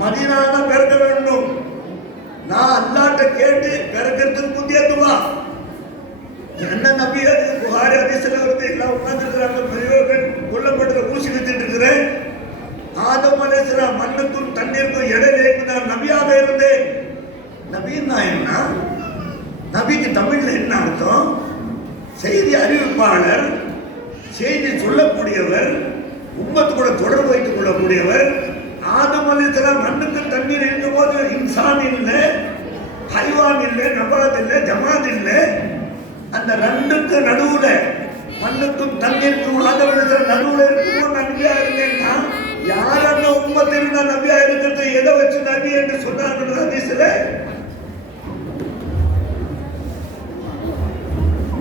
மதீனால தான் பிறக்க வேண்டும். நான் அல்லாஹ்ட்ட கேட்டு பிறக்கிறதுக்கு முந்தைய துவா. என்ன நபி அது? புகாரி ஹதீஸ்ல வருது. எல்லாம் உட்கார்ந்துருக்கிறாங்க, பெரியவர்கள் கொல்லப்பட்டு ஊசி வித்துட்டு இருக்கிறேன். ஆதம் அலைஹிஸ்ஸலாம் மண்ணுக்கும் தண்ணீருக்கும் இடையில நான் நபியாக இருந்தேன். நபின்னா என்ன? நபிக்கு தமிழ்ல என்ன அர்த்தம்? செய்தி அறிவு செய்தி சொல்லக்கூடியவர், உம்மத்து கூட தொடர்பு வைத்துக் கொள்ளக்கூடியவர். ஆதம் அலைஹிஸ்ஸலாம் மண்ணுக்கு தண்ணீர் இருக்கும் போது இன்சான் இல்லை, ஹைவான் இல்லை, நபாத் இல்லை, ஜமாத் இல்லை. அந்த ரெண்டுக்கு நடுவுல, மண்ணுக்கும் தண்ணீருக்கும் ஆதம் அலைஹிஸ்ஸலாம் நடுவுல இருக்கும் நபியா இருந்தேன்னா, யார் அந்த உம்மத்தில் இருந்தா நபியா இருக்கிறது எதை வச்சு நபி என்று சொன்னாங்க ஹதீஸ்ல?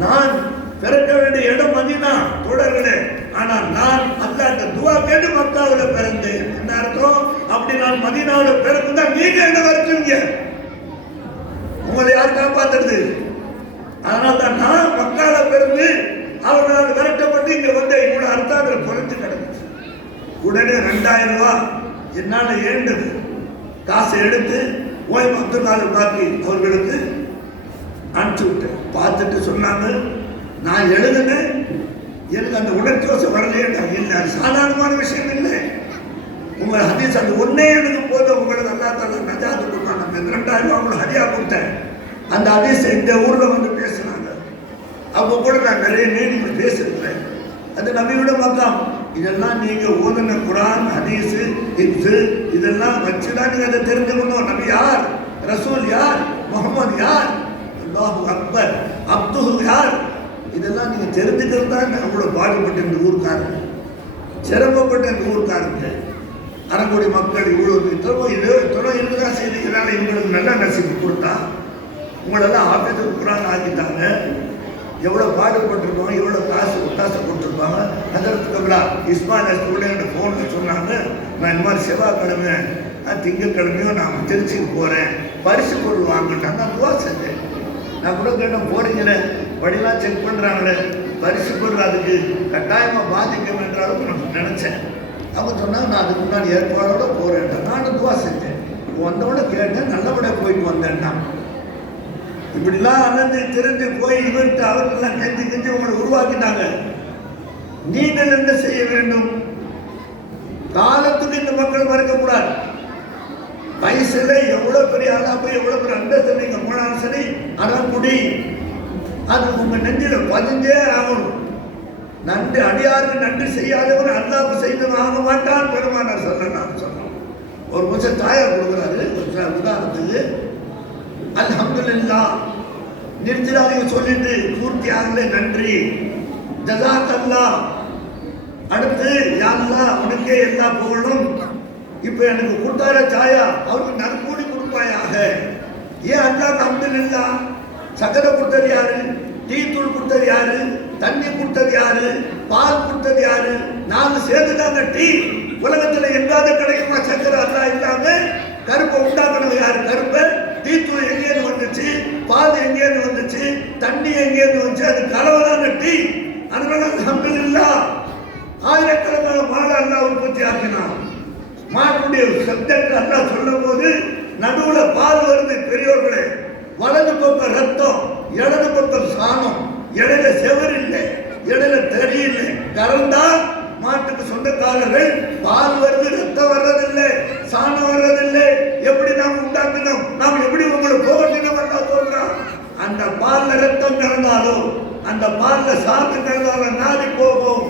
நான் பிறக்க வேண்டிய இடம் மதீனா தொடர்களே, ஆனால் நான் அல்லாஹ்ட்ட துஆ கேட்டு மக்காவில் பிறந்தேன். என்ன அர்த்தம்? அப்படி நான் மதீனாவில் பிறந்தா நீங்க என்ன வரச்சுங்க? உங்களை யார் காப்பாத்துறது? அதனால தான் நான் மக்கால பிறந்து அவர்களால் விரட்டப்பட்டு இங்க வந்து என்னோட அர்த்தங்கள் குறைஞ்சு கிடந்துச்சு. உடனே 2000 ரூபாய் என்னால ஏண்டது காசை எடுத்து ஓய்வு அப்துல் காலம் பாக்கி அவர்களுக்கு அனுப்பிச்சு விட்டேன். பார்த்துட்டு சொன்னாங்க, நான் எழுதுனேன், எனக்கு அந்த உணர்ச்சியோசம் வரலையே. இல்லை, அது சாதாரணமான விஷயம் இல்லை. உங்கள் ஹதீஸ் அந்த ஒன்னே எனக்கு போதும், உங்களுக்கு அல்லா தஆலா நஜாத் கொடுப்பாங்க. 2000 ரூபாய் அவங்களுக்கு ஹதியா கொடுத்தேன். அந்த ஹதீஸை இந்த ஊர்ல வந்து பேசுனாங்க. அப்போ கூட நான் நிறைய நீதி பேசிருக்கிறேன். அது நபியோட மக்காம். இதெல்லாம் நீங்க ஓதுன குரான், ஹதீஸ், ஹிப்ஸ் இதெல்லாம் வச்சுதான் நீங்க அதை தெரிஞ்சுக்கணும். நபி யார், ரசூல் யார், முகமது யார், அல்லாஹு அக்பர், அப்துஹு யார், இதெல்லாம் நீங்க தெரிஞ்சுக்கிறது தான். அவ்வளவு பாடுபட்ட இந்த ஊருக்காரங்க, சிரமப்பட்ட இந்த ஊருக்காரங்க, அரைக்கோடி மக்கள் இவ்வளவு துணை இருக்குதான் செய்திகளால் இவங்களுக்கு நல்ல நசிப்பு கொடுத்தா உங்களெல்லாம் ஆபீஸுக்கு குரான் ஆக்கிட்டாங்க. எவ்வளோ பாடுபட்டிருப்பாங்க, எவ்வளோ காசு ஒட்டாசை கொடுத்துருப்பாங்க. அதற்குங்களா இஸ்மாயில் கூட என் ஃபோனில் சொன்னாங்க, நான் இந்த மாதிரி செவ்வாய்க்கிழமை திங்கட்கிழமையோ நான் திருச்சிக்கு போகிறேன், பரிசு பொருள் வாங்கிட்டாங்க. நான் துவா செஞ்சேன். நான் கூட கேட்டேன், போறீங்களே படிலாம் செக் பண்ணுறாங்களே, பரிசு பொருள் அதுக்கு கட்டாயமாக பாதிக்கும் என்ற அளவுக்கு நான் நினச்சேன். அவங்க சொன்னாங்க, நான் அதுக்கு முன்னாடி ஏற்பாடோட போகிறேன். நானும் துவா செஞ்சேன். வந்தோட கேட்டேன், நல்லபடியாக போயிட்டு வந்தேன்னா. இப்படிலாம் அலந்து திறந்து போய் இவர்கிட்ட அவர்களெல்லாம் கெஞ்சி கெஞ்சி உங்களை உருவாக்கிட்டாங்க. நீங்கள் என்ன செய்ய வேண்டும்? காலத்துக்கு இந்த மக்கள் மறக்கக்கூடாது. வயசுல எவ்வளவு பெரிய ஆளா போய் எவ்வளவு பெரிய அந்தஸ்து நீங்க போனாலும் சரி, அறக்குடி அது உங்க நெஞ்சில பதிஞ்சே ஆகணும். நன்றி அடியாருக்கு நன்றி செய்யாதவர் அல்லாஹ்வுக்கு செய்து ஆக மாட்டான் பெருமானார் ஸல்லல்லாஹு சொன்னோம். ஒரு முச தாயார் கொடுக்குறாரு உதாரணத்துக்கு, அல்ஹம்துலில்லாஹ் நிறுத்திடாதீங்க சொல்லிட்டு பூர்த்தி ஆகல நன்றி, ஜஸாக்கல்லாஹ், அடுத்து யா அல்லாஹ் உனக்கே எல்லா புகழும், இப்ப எனக்கு கொடுத்தார சாயா அவருக்கு நற்கூலி கொடுப்பாயாக. ஏன் அல்லாஹ் அல்ஹம்துலில்லாஹ்? சக்கரை கொடுத்தது யாரு, டீ தூள் கொடுத்தது யாரு, தண்ணி கொடுத்தது யாரு, பால் கொடுத்தது யாரு? நாங்க சேர்ந்துட்டாங்க டீ. உலகத்துல எங்காவது கிடைக்குமா சக்கரை அல்லாஹ் இல்லாம? கருப்பை உண்டாக்கணும் யாரு? கருப்பை. டீ தூள் எங்கேயிருந்து வந்துச்சு, பால் எங்கேயிருந்து வந்துச்சு, தண்ணி எங்கேயிருந்து வந்துச்சு? அது கலவரான டீ. அதனால அல்ஹம்துலில்லாஹ் ஆயிரக்கணக்கான மாடு அல்லாஹ் உற்பத்தி ஆக்கினான். மாட்டுடைய சப்ஜெக்ட் அல்லாஹ் சொல்லும் போது நடுவுல பால் வருது. பெரியோர்களே, வலது பக்கம் ரத்தம், இடது பக்கம் சாணம், இடையில செவர் இல்லை, இடையில தறி இல்லை. கறந்தா மாட்டுக்கு சொந்தக்காரர்கள், பால் வருது, ரத்தம் வர்றதில்லை, சாணம் வர்றதில்லை. எப்படி நாம் உண்டாக்கணும், நாம் எப்படி உங்களை போகட்டினோம் சொல்றான். அந்த பால்ல ரத்தம் கலந்தாலோ, அந்த பால்ல சாணம் கலந்தாலும் நாடி போகும்.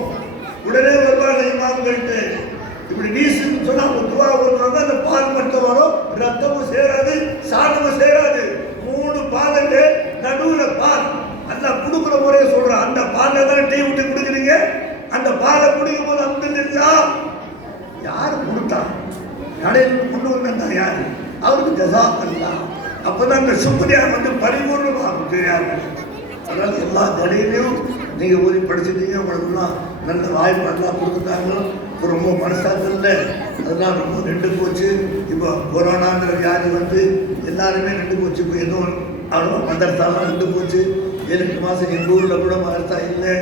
உடனே வருவாங்க இமாம்கள்ட்டு, இப்படி வீசுன்னு சொன்னா துவா வருவாங்க. அந்த பால் மட்டும் வரும், ரத்தமும் சேராது, சாணமும் சேராது. 3 பாலுங்க, நடுவுல பால். அல்லாஹ் குடுக்குற முறையை சொல்றான். அந்த பால்ல தான் டீ விட்டு குடுக்குறீங்க. அந்த பாலை குடிக்கும் போது அல்ஹம்துலில்லாஹ் யாரு கொடுத்தா? கடையில் கொண்டு வந்தா யாரு? அவருக்கு ஜஸாக்கல்லாஹ். அப்பதான் அந்த சுக்ரியா வந்து பரிபூர்ணமாகும். தெரியாது. அதனால எல்லா கடையிலையும் நீங்க ஓதி படிச்சுட்டீங்க, உங்களுக்குலாம் நல்ல வாய்ப்பு எல்லாம் கொடுத்துட்டாங்க. இப்போ ரொம்ப மனசாக்கல்ல அதெல்லாம் ரொம்ப நின்று போச்சு. இப்போ கொரோனாங்கிற வியாதி வந்து எல்லாருமே நின்று போச்சு. இப்போ எதுவும் அவ்வளோ மதரசாலாம் நின்று போச்சு. 7-8 மாதம் எங்கள் ஊரில் கூட மதரசா இல்லை.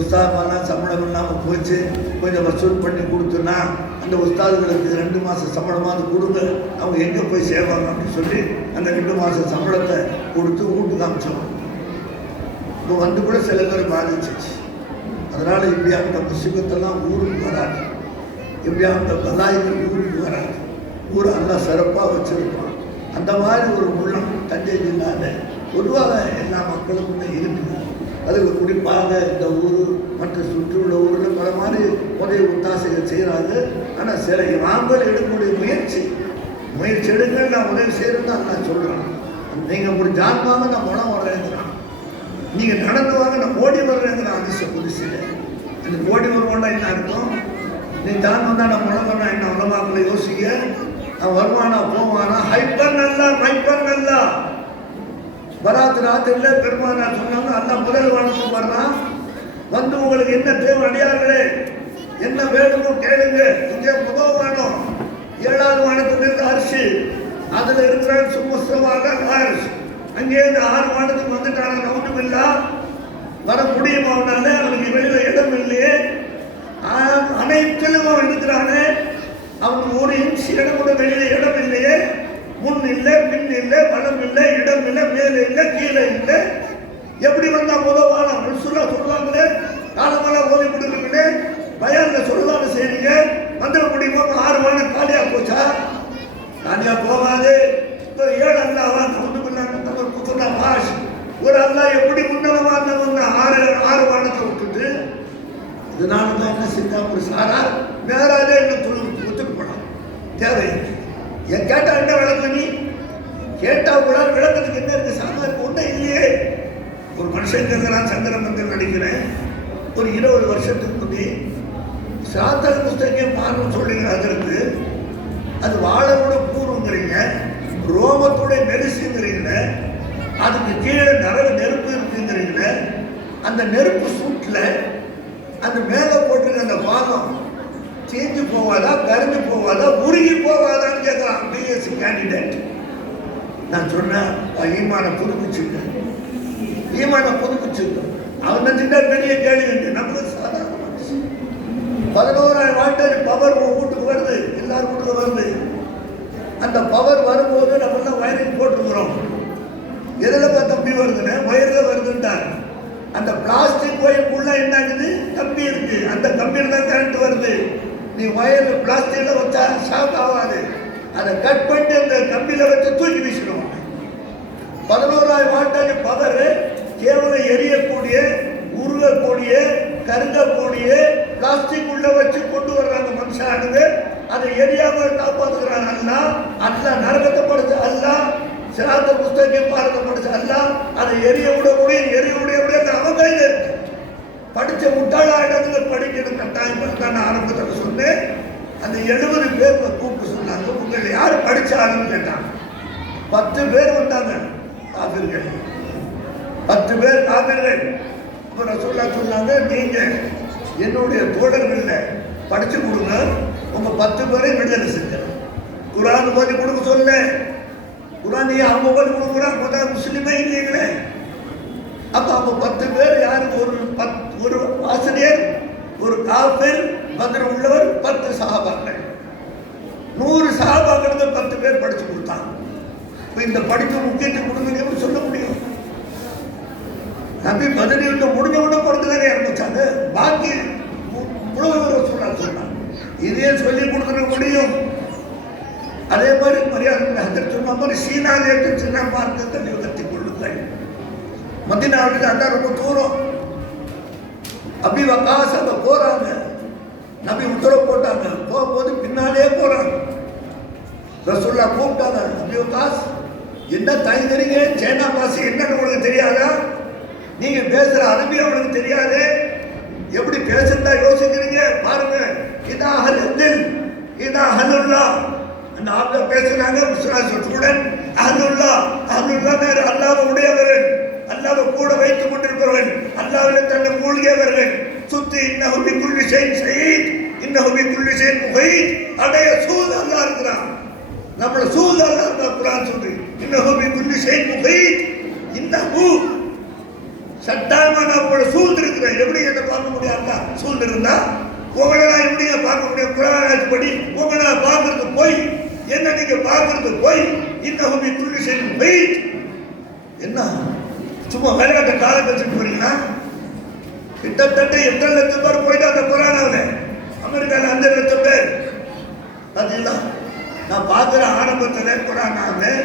உஸ்தாத்மாலாம் சம்பளம் இல்லாமல் போச்சு. கொஞ்சம் வசூல் பண்ணி கொடுத்தோன்னா அந்த உஸ்தாதுகளுக்கு 2 மாதம் சம்பளமாவது கொடுங்க, அவங்க எங்கே போய் சேவாங்க அப்படின்னு சொல்லி அந்த 2 மாதம் சம்பளத்தை கொடுத்து வீட்டுக்கு அமிச்சோம். இப்போ வந்து கூட சில பேர் பாதிச்சிச்சு. அதனால் இப்படியாப்பட்ட முசிபத்தெல்லாம் ஊருக்கு வராது, இப்படியாப்பட்ட பலாய்கள் ஊருக்கு வராது. ஊரை எல்லாம் சிறப்பாக வச்சுருக்கோம். அந்த மாதிரி ஒரு உள்ளம் தஞ்சை ஜில்லாவில் பொதுவாக எல்லா மக்களுக்குமே இருக்குது. அதில் குறிப்பாக இந்த ஊர் மற்ற சுற்றியுள்ள ஊரில் பல மாதிரி உதவி ஒத்தாசைகள் செய்கிறாங்க. ஆனால் சில நாங்கள் எடுக்கக்கூடிய முயற்சி எடுங்க, நான் உதவி செய்யறேன்னு நான் சொல்கிறேன். நீங்கள் அப்படி ஜான்மாங்க நான் உணவு வர்றேங்கிறான், நீங்கள் நடந்து வாங்க நான் ஓடி வர்றேங்கிறான். அதிசய புதுசில் எனக்கு ஓடி வருவான்டா என்ன அர்த்தம்? நீ ஜான் வந்தா நான் உணவு வர்றேன் என்ன உலமாக்களை யோசிக்க. நான் வருவானா போவானா? ஹைப்பர் நல்லா மைப்பர் நல்லா பராத்து ராத்திரில பெருமானா சொன்னாங்க, அல்ல முதல் வானத்துக்கு வர்றான். வந்து உங்களுக்கு என்ன தேவை அடியார்களே, என்ன வேணுமோ கேளுங்க. இங்கே முதல் வானம் 7வது வானத்துல இருந்து அரிசி, அதுல இருக்கிற சுமஸ்தமாக அரிசி. அங்கே இந்த 6 வானத்துக்கு வந்துட்டாங்க. ஒன்றும் இல்ல, வர முடியுமா? அவனால அவனுக்கு வெளியில இடம் இல்லையே. அனைத்திலும் அவன் இருக்கிறானே, அவனுக்கு ஒரு இன்ச்சு இடம் கூட வெளியில இடம் இல்லையே. முன் இல்லை, பின் இல்லை, பலம் இல்லை, இடம் இல்லை, மேலே இல்லை, கீழே இல்லை. எப்படி வந்தா போதும் சொல்லுவாங்களே, காலமெல்லாம் ஓதி கொடுக்குறீங்களே, பயான்ல சொல்லலாம்னு செய்றீங்க. வந்துட முடியுமா? 6 வானம் காலியா போச்சா? காலியா போகாது. 7 அல்லாவா ஒன்றுமில்ல பாஷ். ஒரு அல்லா எப்படி முன்னவா இருந்தவங்க 6 வானத்தை விட்டுட்டு, இதனால தான் என்ன செஞ்சா ஒரு சாரா நேராதே என்ன ஒத்துக்கு போனான். தேவை என் கேட்டா என்ன விளக்கு? நீ கேட்டா கூட விளக்கத்துக்கு என்ன இருக்கு? சாதாரண ஒன்றும் இல்லையே. ஒரு மனுஷன் கேட்கிறான், சந்திரமந்திரம் நடிக்கிறேன். ஒரு 20 வருஷத்துக்கு முந்தி சாத்தல் புஸ்தகம் பார்வை சொல்லுங்க. அதற்கு அது வாழோட பூர்வங்கிறீங்க, ரோமத்துடைய மெரிசுங்கிறீங்க, அதுக்கு கீழே நிறைய நெருப்பு இருக்குங்கிறீங்க. அந்த நெருப்பு சூட்டில் அந்த மேலே போட்டிருக்க அந்த பாகம் தீஞ்சு போவாதா, கரும்பி போவாதா, உருகி போவாதான்னு கேட்கலாம் பிஎஸ்சி கேண்டிடேட். நான் சொன்னேன், ஈமான புதுப்பிச்சுங்க, ஈமான புதுப்பிச்சுங்க. அவன் நினைச்சுட்டா பெரிய கேள்வி. நம்மளுக்கு சாதாரண 11,000 வாட் பவர் வீட்டுக்கு வருது, எல்லாரும் வீட்டுக்கு வருது. அந்த பவர் வரும்போது நம்ம எல்லாம் வயரிங் போட்டுக்கிறோம். எதுலப்பா தம்பி வருதுன்னு? வயரில் வருதுன்ட்டார். அந்த பிளாஸ்டிக் ஒயருக்குள்ள என்ன ஆகுது? கம்பி இருக்கு, அந்த கம்பியில் தான் கரண்ட் வருது. நீ வயரில் பிளாஸ்டிக்கில் வச்சா ஷாக் ஆகாது. அதை கட் பண்ணிட்டு அந்த கம்பியில் வச்சு தூக்கி வீசிடுவோம். 11,000 வாட் பவர் கேவலம் எரியக்கூடிய, உருகக்கூடிய, கருங்கக்கூடிய பிளாஸ்டிக் உள்ள வச்சு கொண்டு வர்றாங்க மனுஷானுங்க. அதை எரியாம காப்பாத்துக்கிறான் அல்லா. அல்லா நரகத்தை படுத்து அல்லா, சிராத்த புஸ்தகம் பாரத படிச்சு அல்லா. அதை எரிய விட முடியும், எரிய விட அவன் கையில் இருக்கு. படிச்ச முட்டாளாயிடத்துல படிக்கணும் கட்டாயம். ஆரம்பத்தில் சொன்னேன். அந்த 70 பேர் கூப்பிட்டு சொன்னாங்க, உங்களை யார் படிச்சாலும் கேட்டாங்க. 10 பேர் வந்தாங்க காபிர்கள், 10 பேர் காபிர்கள். சொன்னாங்க, நீங்க என்னுடைய தோழர்கள்ல படிச்சு கொடுங்க, உங்க 10 பேரை விடுதலை செஞ்ச. குரான் ஓதி கொடுக்க சொல்ல, குரான் அவங்க ஓதி கொடுக்குறாங்க, முஸ்லிமே இல்லைங்களே. அப்ப அவங்க 10 பேர் யாருக்கு? ஒரு ஆசிரியர், ஒரு காஃபிர், பதில் உள்ளவர், 10 சஹாபாக்கள். 100 சஹாபாக்களுக்கு 10 பேர் படிச்சு கொடுத்தாங்க. இந்த படிப்பு முக்கியத்துவம் கொடுங்க எப்படி சொல்ல முடியும்? நபி பதினெட்டு முடிஞ்ச உடனே கொடுத்துதானே ஆரம்பிச்சாங்க. பாக்கி முழுவதும் சொன்னாங்க. இதே சொல்லி கொடுத்துட முடியும். அதே மாதிரி மரியாதை சொன்ன மாதிரி சீனாலே சின்ன மார்க்கத்தை நிகழ்த்தி கொள்ளுங்கள். மதினாவுக்கு அதான் ரொம்ப தூரம். அபி வக்காஸ் அங்க போறாங்க. நபி உத்தரவு போட்டாங்க, போகும்போது பின்னாலே போறாங்க. ரசூல்லா கூப்பிட்டாங்க, அபி வக்காஸ் என்ன தயங்குறீங்க? சைனா பாசி என்னன்னு உங்களுக்கு தெரியாதா? நீங்க பேசுற அரபி அவனுக்கு தெரியாது, எப்படி பேசுறதா யோசிக்கிறீங்க பாருங்க. இதா ஹல்தில் இதா ஹல்லுல்லா அந்த ஆப்ல பேசுறாங்க. ஸ்டூடெண்ட் அஹ்லுல்லா, அஹ்லுல்லா அல்லாஹ்வை உடையவர்கள், அல்லாஹ்வை கூட வைத்துக் கொண்டிருப்பவர்கள், அல்லாஹ்விலே தன்னை மூழ்கியவர்கள். சுத்தி இன்னஹு பிகுல்லி ஷைஇன் ஷஹீத், இன்னஹு பிகுல்லி ஷைஇன் முஹீத். அடைய சூழ் அல்லாஹ் இருக்கிறான், நம்மள சூழ் அல்லாஹ் இருக்கிறான். குர்ஆன் சொல்லுது, இன்னஹு பிகுல்லி ஷைஇன் முஹீத். இன்னஹு சட்டாயமா நம்மளோட சூழ்ந்து இருக்கிறேன். எப்படி என்ன பார்க்க முடியாதா? சூழ்ந்து இருந்தா உங்களை நான் எப்படிங்க பார்க்க முடியும்? குரான் படி உங்களை பார்க்கறது போய், என்ன நீங்க பார்க்கறது போய். இன்னஹு பிகுல்லி ஷைஇன் முஹீத். என்ன சும்மா விளையாட்ட காலம் வச்சுட்டு போறீங்களா? கிட்டத்தட்ட 8 லட்சம் பேர் போயிட்டு அந்த கொரோனாவில் அமெரிக்காவில் 5 லட்சம் பேர். பார்த்தீங்களா? நான் பார்க்குற ஆரம்பத்தில் கொரோனாவில்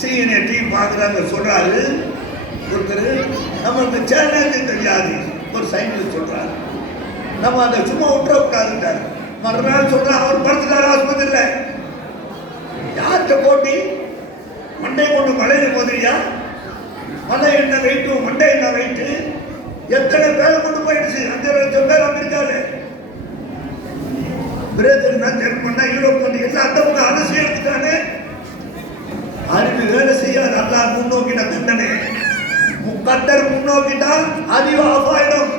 CNN டிவி பார்க்குறாங்க. சொல்றாரு ஒருத்தர், நம்மளுக்கு சேனல் தெரியாது, ஒரு சயின்டிஸ்ட் சொல்றாரு. நம்ம அதை சும்மா விட்டுறக்கூடாதுன்றார். மறுநாள் சொல்றான் அவர் படுத்துட்டார் ஆஸ்பத்திரியில. யார்கிட்ட போட்டி? மண்டை கொண்டு மலையில போதிரியா? மலை என்ன வெயிட்டு, மண்டை என்ன வெயிட்டு? எத்தனை பேரை கொண்டு போயிடுச்சு? 5 லட்சம் பேர் அமெரிக்காரு, பிரேசில், ஜெர்மன், யூரோப் எல்லாம் அந்த பக்கம் அரசு எடுத்துட்டானே. அறிவு வேலை செய்யாது. அல்லா முன்னோக்கின தண்டனை. கத்தர் முன்னோக்கிட்டால் அறிவு ஆஃப் ஆயிடும்.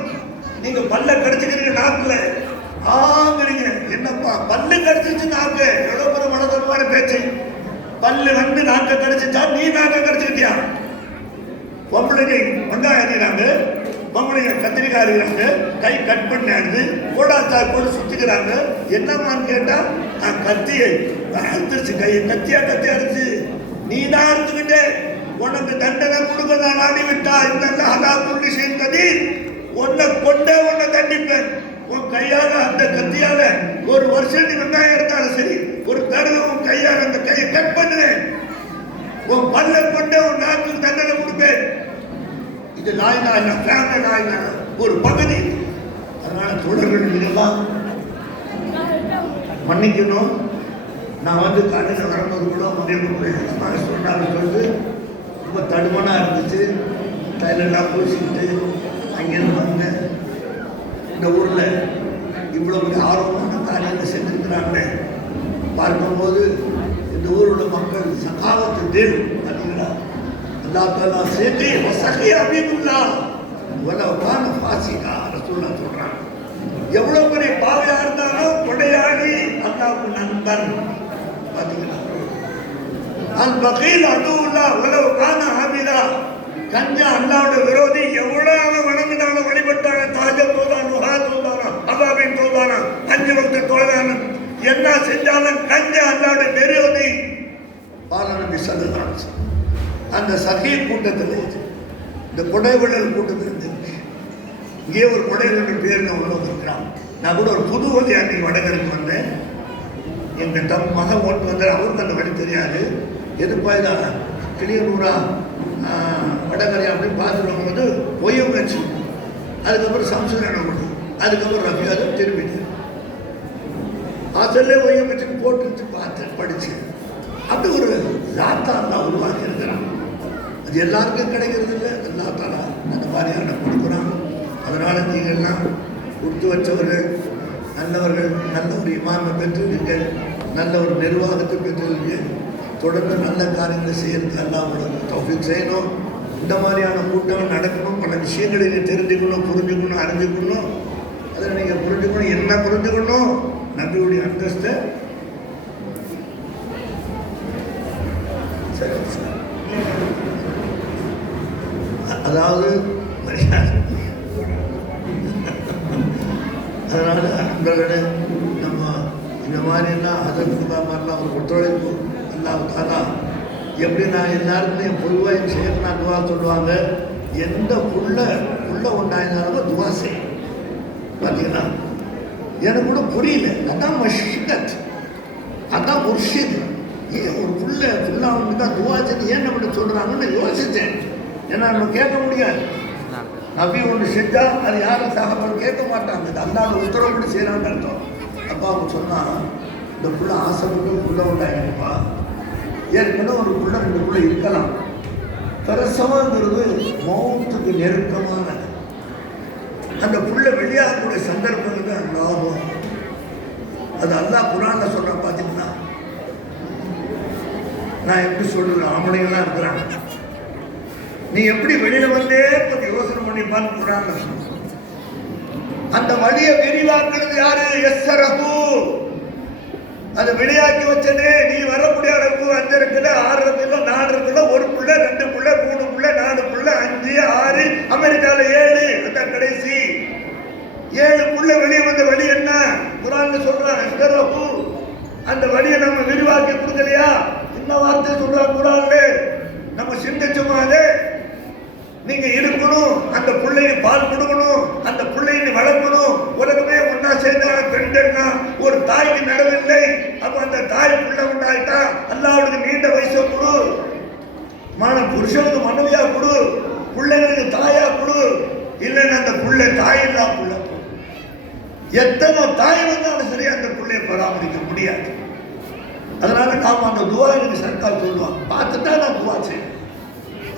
நீங்க பல்ல கடிச்சுக்கிறீங்க நாக்குல ஆங்குறீங்க. என்னப்பா பல்லு கடிச்சிச்சு நாக்கு? எவ்வளவு பெரிய மனதர்மான பேச்சு. பல்லு வந்து நாக்க கடிச்சிச்சா? நீ நாக்க கடிச்சுக்கிட்டியா? பொம்பளைங்க வெங்காயம் அறிகிறாங்க, பொம்பளைங்க கத்திரிக்காய் அறிகிறாங்க, கை கட் பண்ணாது கோடாத்தாய் போட்டு சுத்திக்கிறாங்க. என்னம்மான்னு கேட்டா கத்தியை அறுத்துருச்சு, கையை கத்தியா அறுத்து. நீ தான் அறுத்துக்கிட்ட. உனக்கு தண்டனை கொடுக்க நான் நாடி விட்டா இந்த ஹலா புள்ளி சேர்ந்தது உன்னை கொண்டே உன்னை தண்டிப்பேன். உன் கையால அந்த கத்தியால 1 வருஷம் நீ வெங்காயம் எடுத்தாலும் சரி, ஒரு தடவை உன் கையால அந்த கையை கட் பண்ணுவேன். உன் பல்ல கொண்டே உன் நாக்கு தண்டனை கொடுப்பேன். இது லாயிலா இல்ல, ஃபேமிலி லாயிலா ஒரு பகுதி. அதனால தொடர்கள் இதெல்லாம் மன்னிக்கணும். நான் வந்து காலையில் வரும்போது கூட மதியம் சொன்னாங்க ரொம்ப தடுமனாக இருந்துச்சு. டைலெல்லாம் பூசிக்கிட்டு அங்கேருந்து வந்தேன். இந்த ஊரில் இவ்வளோ பெரிய ஆர்வமான காரியத்தை செஞ்சுருக்கிறாங்க பார்க்கும்போது இந்த ஊரில் மக்கள் சகாவத்து தேவ் பார்த்தீங்களா? அல்லா தாலா சேர்த்து வசகி அபிதுல்லா உலகான பாசிகா ரசூல்லா சொல்கிறாங்க. எவ்வளோ பெரிய பாவையாக இருந்தாலும் கொடையாடி அல்லாவுக்கு நண்பன். பார்த்தீங்களா? அல் பகீல் அதுல்லா உலகான ஆபிதா. கஞ்சா அல்லாவோட விரோதி. எவ்வளவு வணங்கினாலும் வழிபட்டாங்க. தாஜல் தோதான, உஹா தோதானா, அபாபின் தோதானா, 5 வக்து தோதான, என்ன செஞ்சாலும் கஞ்சா அல்லாவோட விரோதி. பாலநபி ஸல்லல்லாஹு அலைஹி வஸல்லம் அந்த சகீர் கூட்டத்தில், இந்த கொடைவிழல் கூட்டத்தில் இருந்துச்சு. இங்கே ஒரு கொடைவிழல் பேர் உள்ள இருக்கிறான். நான் கூட ஒரு புது வழி அன்னைக்கு வடகருக்கு வந்தேன். எங்கள் மகன் ஓட்டு வந்தார். அவருக்கு அந்த வழி தெரியாது. எதுப்பா இதான் கிளியனூரா வடகரையா அப்படின்னு பார்த்துட்டு வரும்போது பொய்யம் கட்சி, அதுக்கப்புறம் சம்சுதான கொண்டு, அதுக்கப்புறம் ரஃபியாவது திரும்பிட்டு அதில் பொய்யம் கட்சிக்கு போட்டு பார்த்தேன், படித்தேன். அப்படி ஒரு லாத்தாலா உருவாக்கி இருக்கிறான். அது எல்லாருக்கும் கிடைக்கிறது இல்லை. லாத்தாலா அந்த மாதிரியான கொடுக்குறாங்க. அதனால் நீங்கள்லாம் கொடுத்து வச்சவர்கள், நல்லவர்கள், நல்ல ஒரு இமாமை பெற்றிருக்கீர்கள், நல்ல ஒரு நிர்வாகத்தை பெற்றிருக்கீர்கள். தொடர்ந்து நல்ல காரியங்களை செய்யறதுக்கு எல்லாம் உங்களுக்கு தௌஃபீக் செய்யணும். இந்த மாதிரியான கூட்டம் நடக்கணும். பல விஷயங்களை நீங்கள் தெரிஞ்சுக்கணும், புரிஞ்சுக்கணும், அறிஞ்சுக்கணும். அதில் நீங்கள் புரிஞ்சுக்கணும். என்ன புரிஞ்சுக்கணும்? நபியுடைய அந்தஸ்தை. அதாவது மரியாதை. அதனால் அன்பர்களே, நம்ம இந்த மாதிரிலாம் அதற்கு மாதிரிலாம் ஒரு ஒத்துழைப்பு அல்லாஹ் எப்படி நான் எல்லாருக்கும் பொதுவாக என் சேஃப்னா துவா சொல்லுவாங்க. எந்த புள்ள உண்டாயிருந்தாலும் துவா செய்யும். பார்த்தீங்கன்னா எனக்கு கூட புரியல. அதான் மஷிகத், அதான் முர்ஷித். ஏன் ஒரு புல்லாக தான் துவா செஞ்சு ஏன் அப்படி சொல்கிறாங்கன்னு யோசித்தேன். ஏன்னா நம்ம கேட்க முடியாது. நபி ஒன்று செஞ்சால் அது யாரும் சகப்பன்னு கேட்க மாட்டாங்க. அது அல்லாத உத்தரவுப்படி செய்யலான்னு அர்த்தம். அப்பா அவங்க சொன்னால் இந்த புள்ள ஆசைப்பட்டு புள்ள உண்டாயிருப்பா. ஏற்கனவே ஒரு புள்ள 2 புள்ள இருக்கலாம். பிரசவங்கிறது மௌத்துக்கு நெருக்கமானது. அந்த புள்ள வெளியாகக்கூடிய சந்தர்ப்பங்கள் தான் லாபம். அது அல்லாஹ் குர்ஆன்ல சொல்ற பார்த்தீங்கன்னா, நான் எப்படி சொல்றது, ஆம்பளைங்களாம் இருக்கிறாங்க, நீ எப்படி வெளியில வந்தே கொஞ்சம் யோசனை பண்ணி பார்த்து குர்ஆன்ல சொல்ற. அந்த வழியை விரிவாக்குறது யாரு? எஸ்ஸரஹு. அது வெளியாக்கி வச்சதே நீ வர முடியாத 5 இருக்குல்ல, 6 இருக்குல்ல, 4 இருக்குல்ல, 1 புள்ள, 2 புள்ள, 3 புள்ள, 4 புள்ள, 5, 6, அமெரிக்காவில் 7, அந்த கடைசி 7 புள்ள வெளியே வந்த வழி என்ன? குர்ஆன்ல சொல்றாங்க. அந்த வழியை நம்ம விரிவாக்கி கொடுக்கலையா? இந்த வார்த்தை சொல்றாங்க குர்ஆன்ல. நம்ம சிந்திச்சோமா? அது நீங்க இருக்கணும், அந்த பிள்ளையை பால் கொடுக்கணும், அந்த பிள்ளையை வளர்க்கணும். உலகமே ஒன்னா சேர்ந்தாலும் பெண்கள்னா ஒரு தாய்க்கு நடவில்லை. அப்ப அந்த தாய் பிள்ளை உண்டாயிட்டா அல்லாஹ்வுக்கு நீண்ட வயசை கொடு, புருஷனுக்கு மனைவியா கொடு, பிள்ளைகளுக்கு தாயா கொடு. இல்லைன்னா அந்த பிள்ளை தாய் எத்தனை தாய் வந்தாலும் சரி அந்த பிள்ளையை பராமரிக்க முடியாது. அதனால நாம் அந்த துவா எனக்கு சர்க்கார் சொல்லுவான், பார்த்துட்டா நான் துவா செய்வேன்.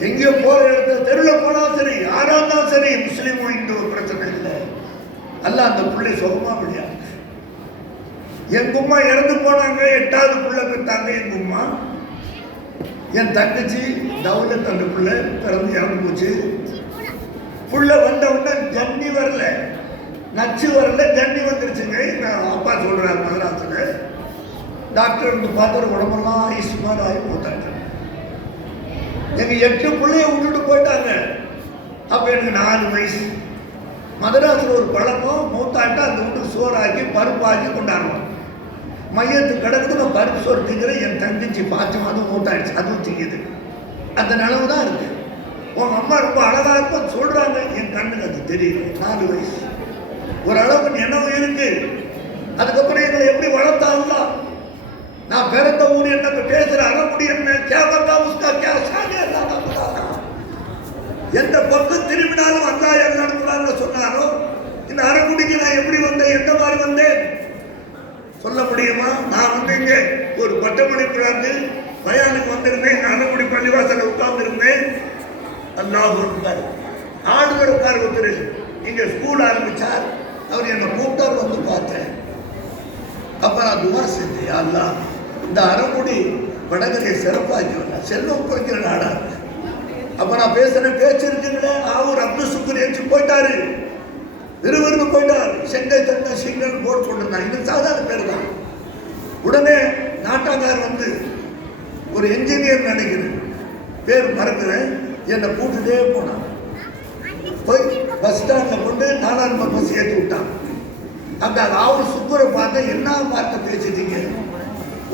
எங்கேயோ போற இடத்துல தெருவில் போனாலும் சரி, யாரா இருந்தாலும் சரி, முஸ்லீமோ இந்த ஒரு பிரச்சனை இல்லை, அல்ல அந்த பிள்ளை சுகமா முடியாது. எங்க உமா இறந்து போனாங்க, 8வது பிள்ளை பெற்றாங்க எங்க உமா. என் தங்கச்சி தவுலத் அந்த பிள்ளை பிறந்து இறந்து போச்சு. புள்ள வந்த உடனே ஜன்னி வரல, நச்சு வரல, ஜன்னி வந்துருச்சுங்க. நான் அப்பா சொல்றாரு மதராசுல, டாக்டர் வந்து பார்த்து உடம்பெல்லாம் ஐஸ் மாதிரி ஆகி போட்டாங்க. எங்க 8 பிள்ளைய விட்டுட்டு போயிட்டாங்க. அப்ப எனக்கு 4 வயசு. மதராசுல ஒரு பழக்கம் மூத்தாட்டா அந்த வீட்டுக்கு சோறாக்கி பருப்பாக்கி கொண்டாடுவோம். மையத்து கிடக்குது, நான் பருப்பு சோறு திங்கிறேன். என் தங்கச்சி பாச்சம் அதுவும் மூத்தாயிடுச்சு, அதுவும் திங்குது. அந்த நிலவு தான் இருக்கு. உங்க அம்மா ரொம்ப அழகா இருக்கும் சொல்றாங்க, என் கண்ணுக்கு அது தெரியல. 4 வயசு ஓரளவுக்கு நினைவு இருக்கு. அதுக்கப்புறம் எங்களை எப்படி வளர்த்தாங்களா, நான் பிறந்த ஊர் என்ன, பேசுற அறமுடி என்ன, கேவலா உஸ்கா கே சானே எந்த பக்கம் திரும்பினாலும் அல்லா என்ன சொன்னாரோ, இந்த அறமுடிக்கு நான் எப்படி வந்தேன், எந்த மாதிரி வந்தேன் சொல்ல முடியுமா? நான் வந்து இங்க ஒரு பட்டமளிப்பு பயானுக்கு வந்திருந்தேன். அறமுடி பள்ளிவாசல உட்கார்ந்து இருந்தேன். அல்லாஹ் இருந்தார். ஆடுகிற உட்கார் ஒருத்தர் இங்க ஸ்கூல் ஆரம்பிச்சார். அவர் என்னை கூப்பிட்டார், வந்து பார்த்தேன். அப்ப நான் துவா செஞ்சேன், அல்லா இந்த அறமுடி வடகரையை சிறப்பாக்கி வந்தா செல்வம் குறைக்கிற நாடா. அப்ப நான் பேசுற பேச்சு இருக்குங்களே, அவர் அப்துல் சுக்குர் ஏற்றி போயிட்டாரு, விறுவிறுன்னு போயிட்டார். செங்கை தட்ட சிங்கல் போர்டு போட்டிருந்தாங்க. இது சாதாரண பேர் தான். உடனே நாட்டாங்கார் வந்து ஒரு என்ஜினியர் நினைக்கிறேன், பேர் மறக்கிறேன், என்னை கூட்டுட்டே போனான். போய் பஸ் ஸ்டாண்ட்ல கொண்டு 4ஆம் நம்பர் பஸ் ஏற்றி விட்டான். அந்த அவர் சுக்குரை பார்த்த, என்ன பார்த்து பேசிட்டீங்க,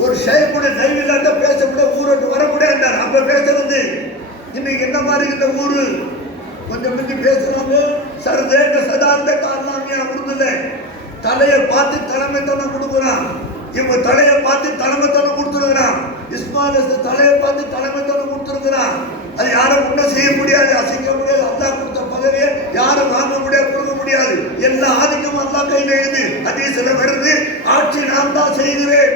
ஒரு ஷேப்போட டைவில்லாத பேசக்கூட ஊரோட்டு வரக்கூடாது. அப்ப பேசுறது இன்னைக்கு என்ன மாதிரி இந்த ஊரு கொஞ்சம் கொஞ்சம் பேசுறாங்க. சர்தேக சதார்த்த காரணாமியா விடுதல தலையை பார்த்து தலைமைத்தனம் கொடுக்குறான். இவங்க தலையை பார்த்து தலைமைத்தனம் கொடுத்துருக்கிறான். இஸ்மாயில் தலையை பார்த்து தலைமைத்தனம் கொடுத்துருக்கிறான். அது யாரும் ஒன்றும் செய்ய முடியாது, அசைக்க முடியாது. அல்லா கொடுத்த பதவியை யாரும் வாங்க முடியாது, கொடுக்க முடியாது. எல்லா ஆதிக்கமும் அல்லா கையில் எழுது. ஹதீஸ்ல வருது, ஆட்சி நான் தான் செய்கிறேன்.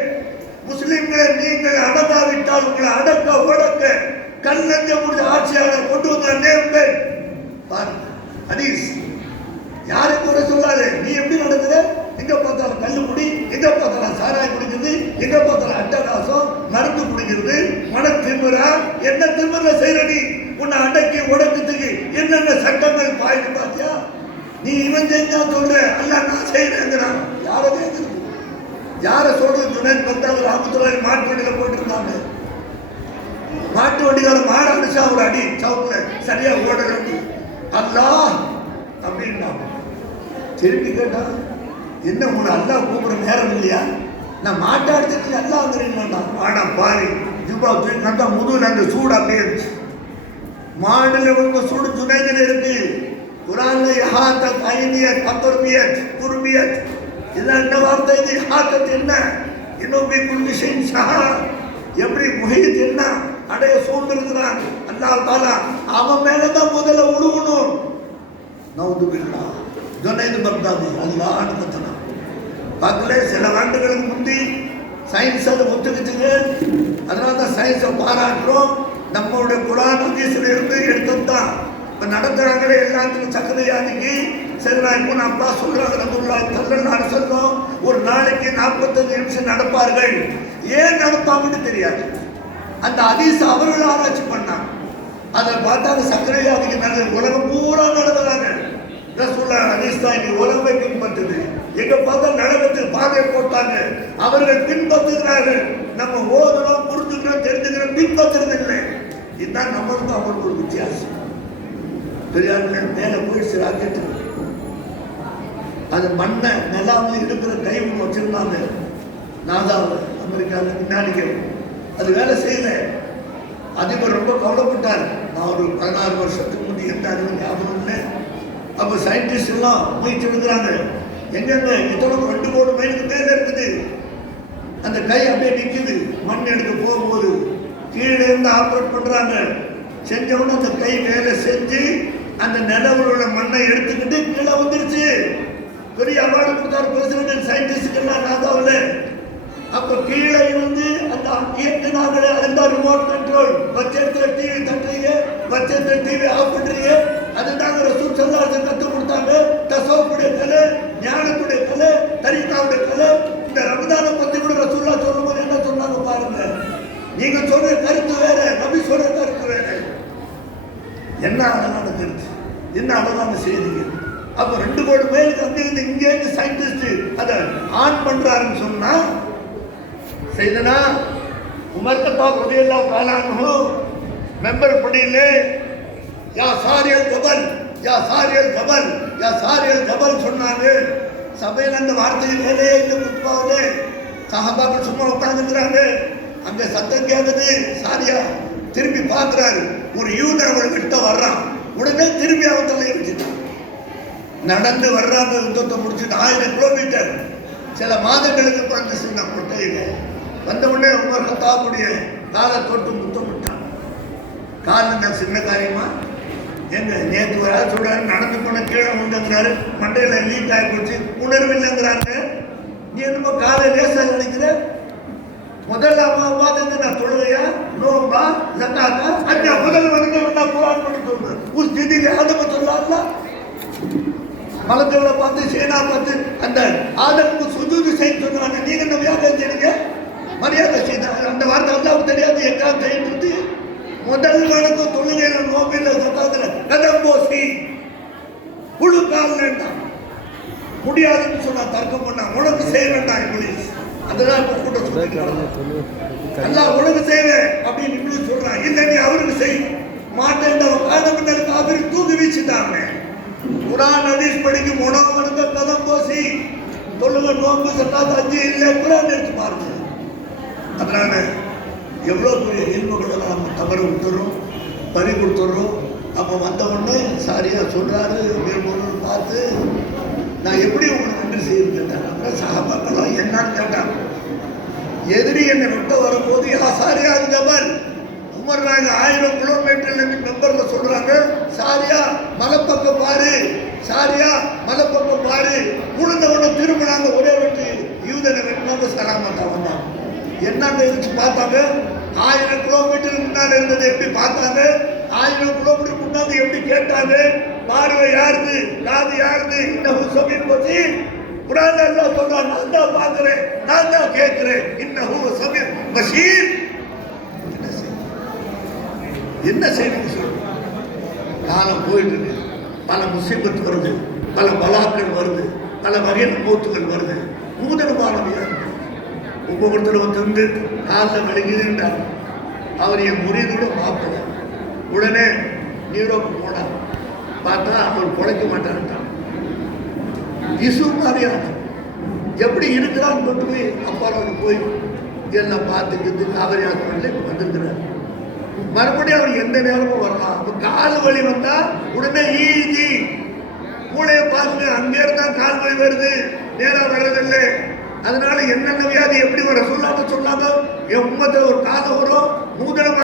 முஸ்லிம்களை நீங்கள் அடக்காவிட்டால் உங்களை அடக்க உடக்க கல்லஞ்ச முடிஞ்ச ஆட்சியாளர் கொண்டு வந்த ஹதீஸ். யாரும் கூட சொல்லாது. நீ எப்படி நடக்குது, எங்க பார்த்தாலும் கல்லு குடி, எங்க பார்த்தாலும் சாராய் குடிக்கிறது, எங்க பார்த்தாலும் அட்டகாசம், மருந்து குடிக்கிறது, மன திமுறா, என்ன திமுற செய்யற நீ? உன்னை அடக்கி உடக்கத்துக்கு என்னென்ன சட்டங்கள் பாய்ந்து பார்த்தியா? நீ இவன் செஞ்சா சொல்ற, அல்ல நான் செய்யறேங்கிறான். யார கேட்கறது, யார சொல்றது? ஜுனைத் பக்தாது ராமத்துல்லாஹி மாட்டு வண்டியில போட்டிருந்தாங்க. மாட்டு வண்டிக்கார மாடு அடிச்சா ஒரு அடி சவுத்துல சரியா ஓடுறது. அல்லாஹ் அப்படின்னா திருப்பி கேட்டா, என்ன உங்களை அல்லா கூப்பிடுற நேரம் இல்லையா? நான் மாட்டாடுத்து அல்லா வந்துடுறீங்களா? ஆனா பாரு ஜுபா கண்டா முதுகுல அந்த சூடு அப்படியே இருந்துச்சு. மாடுல உங்க சூடு ஜுனைதில் இருக்கு. குரான்ல யஹாத்த கைனியத் கத்ர்பியத் குர்பியத், இதெல்லாம் என்ன வார்த்தை? இது யஹாத்தத் என்ன? இன்னும் குல்லி ஷைன் ஷஹா, எப்படி முஹீத் என்ன அடைய சூழ்ந்திருக்கிறான் அல்லாஹ் தஆலா. அவன் மேலதான் முதல்ல உழுவணும். நவுது பில்லா ஜுனைத் பக்தாதி அல்லாஹ் அனுமத்தனா பார்க்கல. சில ஆண்டுகளுக்கு முந்தி சயின்ஸ் அதை ஒத்துக்கிச்சுங்க. அதனால தான் சயின்ஸை பாராட்டுறோம். நம்மளுடைய குரான் ஹதீஸ்ல இருந்து எடுத்ததுதான். இப்போ நடத்துறாங்களே எல்லாத்துக்கும் சக்கரை வியாதிக்கு சரிநாய்க்கு அப்பா சொல்றாங்க, ரசூலுல்லாஹி ஸல்லல்லாஹு அலைஹி வஸல்லம் ஒரு நாளைக்கு 45 நிமிஷம் நடப்பார்கள். ஏன் நடப்பாங்கன்னு தெரியாது. அந்த ஹதீஸ் அவர்கள் ஆராய்ச்சி பண்ணாங்க. அதை பார்த்தாங்க சக்கரை வியாதிக்கு நல்ல உலகம் பூரா நடக்கிறாங்க. ரசூலுல்லாஹி ஹதீஸ் தான் இன்னைக்கு உலகமே பின்பற்றுது. எங்க பார்த்தா நடனத்துக்கு பாதை போட்டாங்க, அவர்கள் பின்பற்றுகிறார்கள். நம்ம ஓதுறோம், புரிஞ்சுக்கிறோம், தெரிஞ்சுக்கிறோம், பின்பற்றுறது இல்லை. இதுதான் நம்மளுக்கு அவருக்கு ஒரு வித்தியாசம். பெரியாருமே மேல போயிடுச்சு ராக்கெட்டு. அது மண்ணை நிலாவில் இருக்கிற கை ஒன்று வச்சிருந்தாங்க நாசாவில், அமெரிக்காவில் விஞ்ஞானிகள். அது வேலை செய்யல. அதிபர் ரொம்ப கவலைப்பட்டார். நான் ஒரு 16 வருஷத்துக்கு முந்தைய எந்த அறிவு ஞாபகம் இல்லை. அப்போ சயின்டிஸ்ட் எல்லாம் முயற்சி எடுக்கிறாங்க. எங்கெங்க இதோட 2 கோடி மைலுக்கு மேல இருக்குது. அந்த கை அப்படியே நிற்குது. மண் எடுக்க போகும்போது கீழே இருந்து ஆப்ரேட் பண்றாங்க. செஞ்சவொன்னு அந்த கை வேலை செஞ்சு அந்த நிலவில் உள்ள மண்ணை எடுத்துக்கிட்டு கீழே வந்துருச்சு. பெரிய அவார்டு கொடுத்தாரு. நாகாவில். அப்ப கீழே இருந்து அந்த இயக்குனாங்களே அந்த ரிமோட் கண்ட்ரோல் வச்சத்துல டிவி தட்டுறீங்க, வச்சத்துல டிவி ஆஃப் பண்றீங்க. அதுதாங்க ரசூல் ஸல்லல்லாஹு அலைஹி வஸல்லம் கற்றுக் கொடுத்தாங்க. தஸவ்வுடைய கலை, ஞானத்துடைய கலை, தரீகாவுடைய கலை. இந்த ரமதானை பத்தி கூட ரசூலுல்லாஹ் சொல்லும்போது என்ன சொன்னாங்க பாருங்க. நீங்க சொல்ற கருத்து வேற, நபி சொல்ற கருத்து வேற. என்ன அழகான கருத்து, என்ன அழகான செய்திகள். அப்ப 2 கோடி பேருக்கு அங்கிருந்து இங்கே சயின்டிஸ்ட் அதை ஆன் பண்றாருன்னு சொன்னா, செய்தனா உமர் கத்தாப் ரலியல்லாஹு தஆலா அன்ஹு மெம்பர் படியிலே யா சாரியல் ஜபல், யா சாரியல் ஜபல், யா சாரியல் ஜபல் சொன்னாங்க. சபையில் அந்த வார்த்தையை வேலையே இல்லை. குத்பாவிலே சஹாபாக்கள் சும்மா உட்கார்ந்துக்கிறாங்க. அங்க சத்தம் கேட்குது. சாரியா திரும்பி பார்க்கிறாரு. ஒரு யூதன் அவளை கிட்ட வர்றான். உடனே திரும்பி அவன் தலையை வச்சுட்டான். நடந்து வர்றாங்க. யுத்தத்தை முடிச்சுட்டு 1000 கிலோமீட்டர் சில மாதங்களுக்கு வந்துச்சு. நான் கொட்டையில வந்த உடனே உமர் கத்தாபுடைய காலை தொட்டு முத்தமிட்டான். கால் சின்ன காரியமா? எங்க நேற்று வர சொல்றாரு, நடந்து போன கீழே வந்துங்கிறாரு, மண்டையில லீக் ஆகி போச்சு, உணர்வில்லைங்கிறாங்க. நீ என்னமோ காலை லேசா நினைக்கிற? முதல்ல பார்த்து நான் தொழுகையா, நோம்பா, ஜக்காத்தா, அஞ்சா முதல்ல வந்து குர்ஆன் பண்ணி சொல்றேன். உஸ் திதில ஆதம சொல்லாதா? மலக்களை பார்த்து சேனா பார்த்து அந்த ஆதமுக்கு சுஜூது செய்ய சொன்னாங்க. நீங்க என்ன வியாபாரம் செய்யுங்க, மரியாதை செய்தாங்க. அந்த வார்த்தை அல்லாஹ்வுக்கு தெரியாது. எல்லாம் செய்யிட்டு முதல் வழக்கம் தொழுகையில, நோம்பில, ஜக்காத்துல கதம்போசி புழு கால் வேண்டாம், முடியாதுன்னு சொன்னா தர்க்கம் பண்ணா. உனக்கு செய்ய வேண்டாம் இப்ளீஸ். அதெல்லாம் இப்ப கூட சொல்றாங்க. அல்லாஹ் உனக்கு செய்வேன் அப்படின்னு இப்ளீஸ் சொல்றான். இல்ல நீ அவருக்கு செய் மாட்டேன். காரணம் காவிரி தூக்கி வீசிட்டாங்க. குர்ஆன் ஹதீஸ் படிக்கும் உணவனுக்கு கதம்போசி தொழுகை, நோம்பு, ஜக்காத், ஹஜ் இல்லை. குர்ஆன் எடுத்து பாருங்க. அதனால எவ்வளவு பெரிய இல்முகளை நம்ம தவறு விட்டுறோம், பறி கொடுத்துட்றோம். அப்போ வந்த உடனே சாரியா சொல்றாரு அப்படின்னு பார்த்து நான் எப்படி உங்களுக்கு நன்றி செய்யறது கேட்டாங்க. அப்புறம் சஹாபாக்கள் என்னன்னு கேட்டாங்க. எதிரி என்னை விட்ட வரும்போது யா சாரியா ஜபல், உமர் நாங்க 1000 கிலோமீட்டர் மெம்பர்ல சொல்றாங்க, சாரியா மலைப்பக்கம் பாரு, சாரியா மலைப்பக்கம் பாரு. உளுந்தவன திரும்பினாங்க. ஒரே வெட்டு யூதனை வெட்டினாங்க. சலாமத்தா வந்தாங்க. என்னன்னு இருந்துச்சு பார்த்தாங்க. 1000 கிலோமீட்டர் முன்னாடி இருந்தது எப்படி பார்த்தாங்க. 1000 கிலோமீட்டர் முன்னாடி எப்படி கேட்டாங்க. பார்வை யாருது, காது யாருது. இன்னஹு சமீன் பசீர். குர்ஆன்ல அல்லாஹ் சொல்றான், நான் தான் பார்க்கிறேன், நான் தான் கேட்கிறேன். இன்னஹு சமீன் பசீர். என்ன செய்தி சொல்றோம்? காலம் போயிட்டு இருக்கு. பல முசீபத் வருது, பல பலாக்கள் வருது, பல வகையான மூத்துக்கள் வருது. நூதனமானவையா ஒவ்வொருத்தர் வந்து காலில் விளங்குகின்றார். அவர் என் முறியதோட பார்க்கல. உடனே யூரோப்பு போனார். பார்த்தா அவர் குலைக்க மாட்டான்ட்டான். இசு மாதிரியான எப்படி இருக்கிறான்னு கொண்டு போய் அப்பாவோட போய் எல்லாம் பார்த்துக்கிட்டு காவிரி ஹாஸ்பிட்டல் வந்திருக்கிறார். மறுபடியும் அவர் எந்த நேரமும் வரலாம். அப்ப கால் வலி வந்தா உடனே ஈஜி மூளையை பார்த்து அங்கே இருந்தா கால் வலி வருது, நேரா வர்றதில்லை. அதனால என்னென்ன வியாதி எப்படி வர சொல்லாம சொல்லாம என் உம்மத்துல ஒரு காலம் வரும். நூதன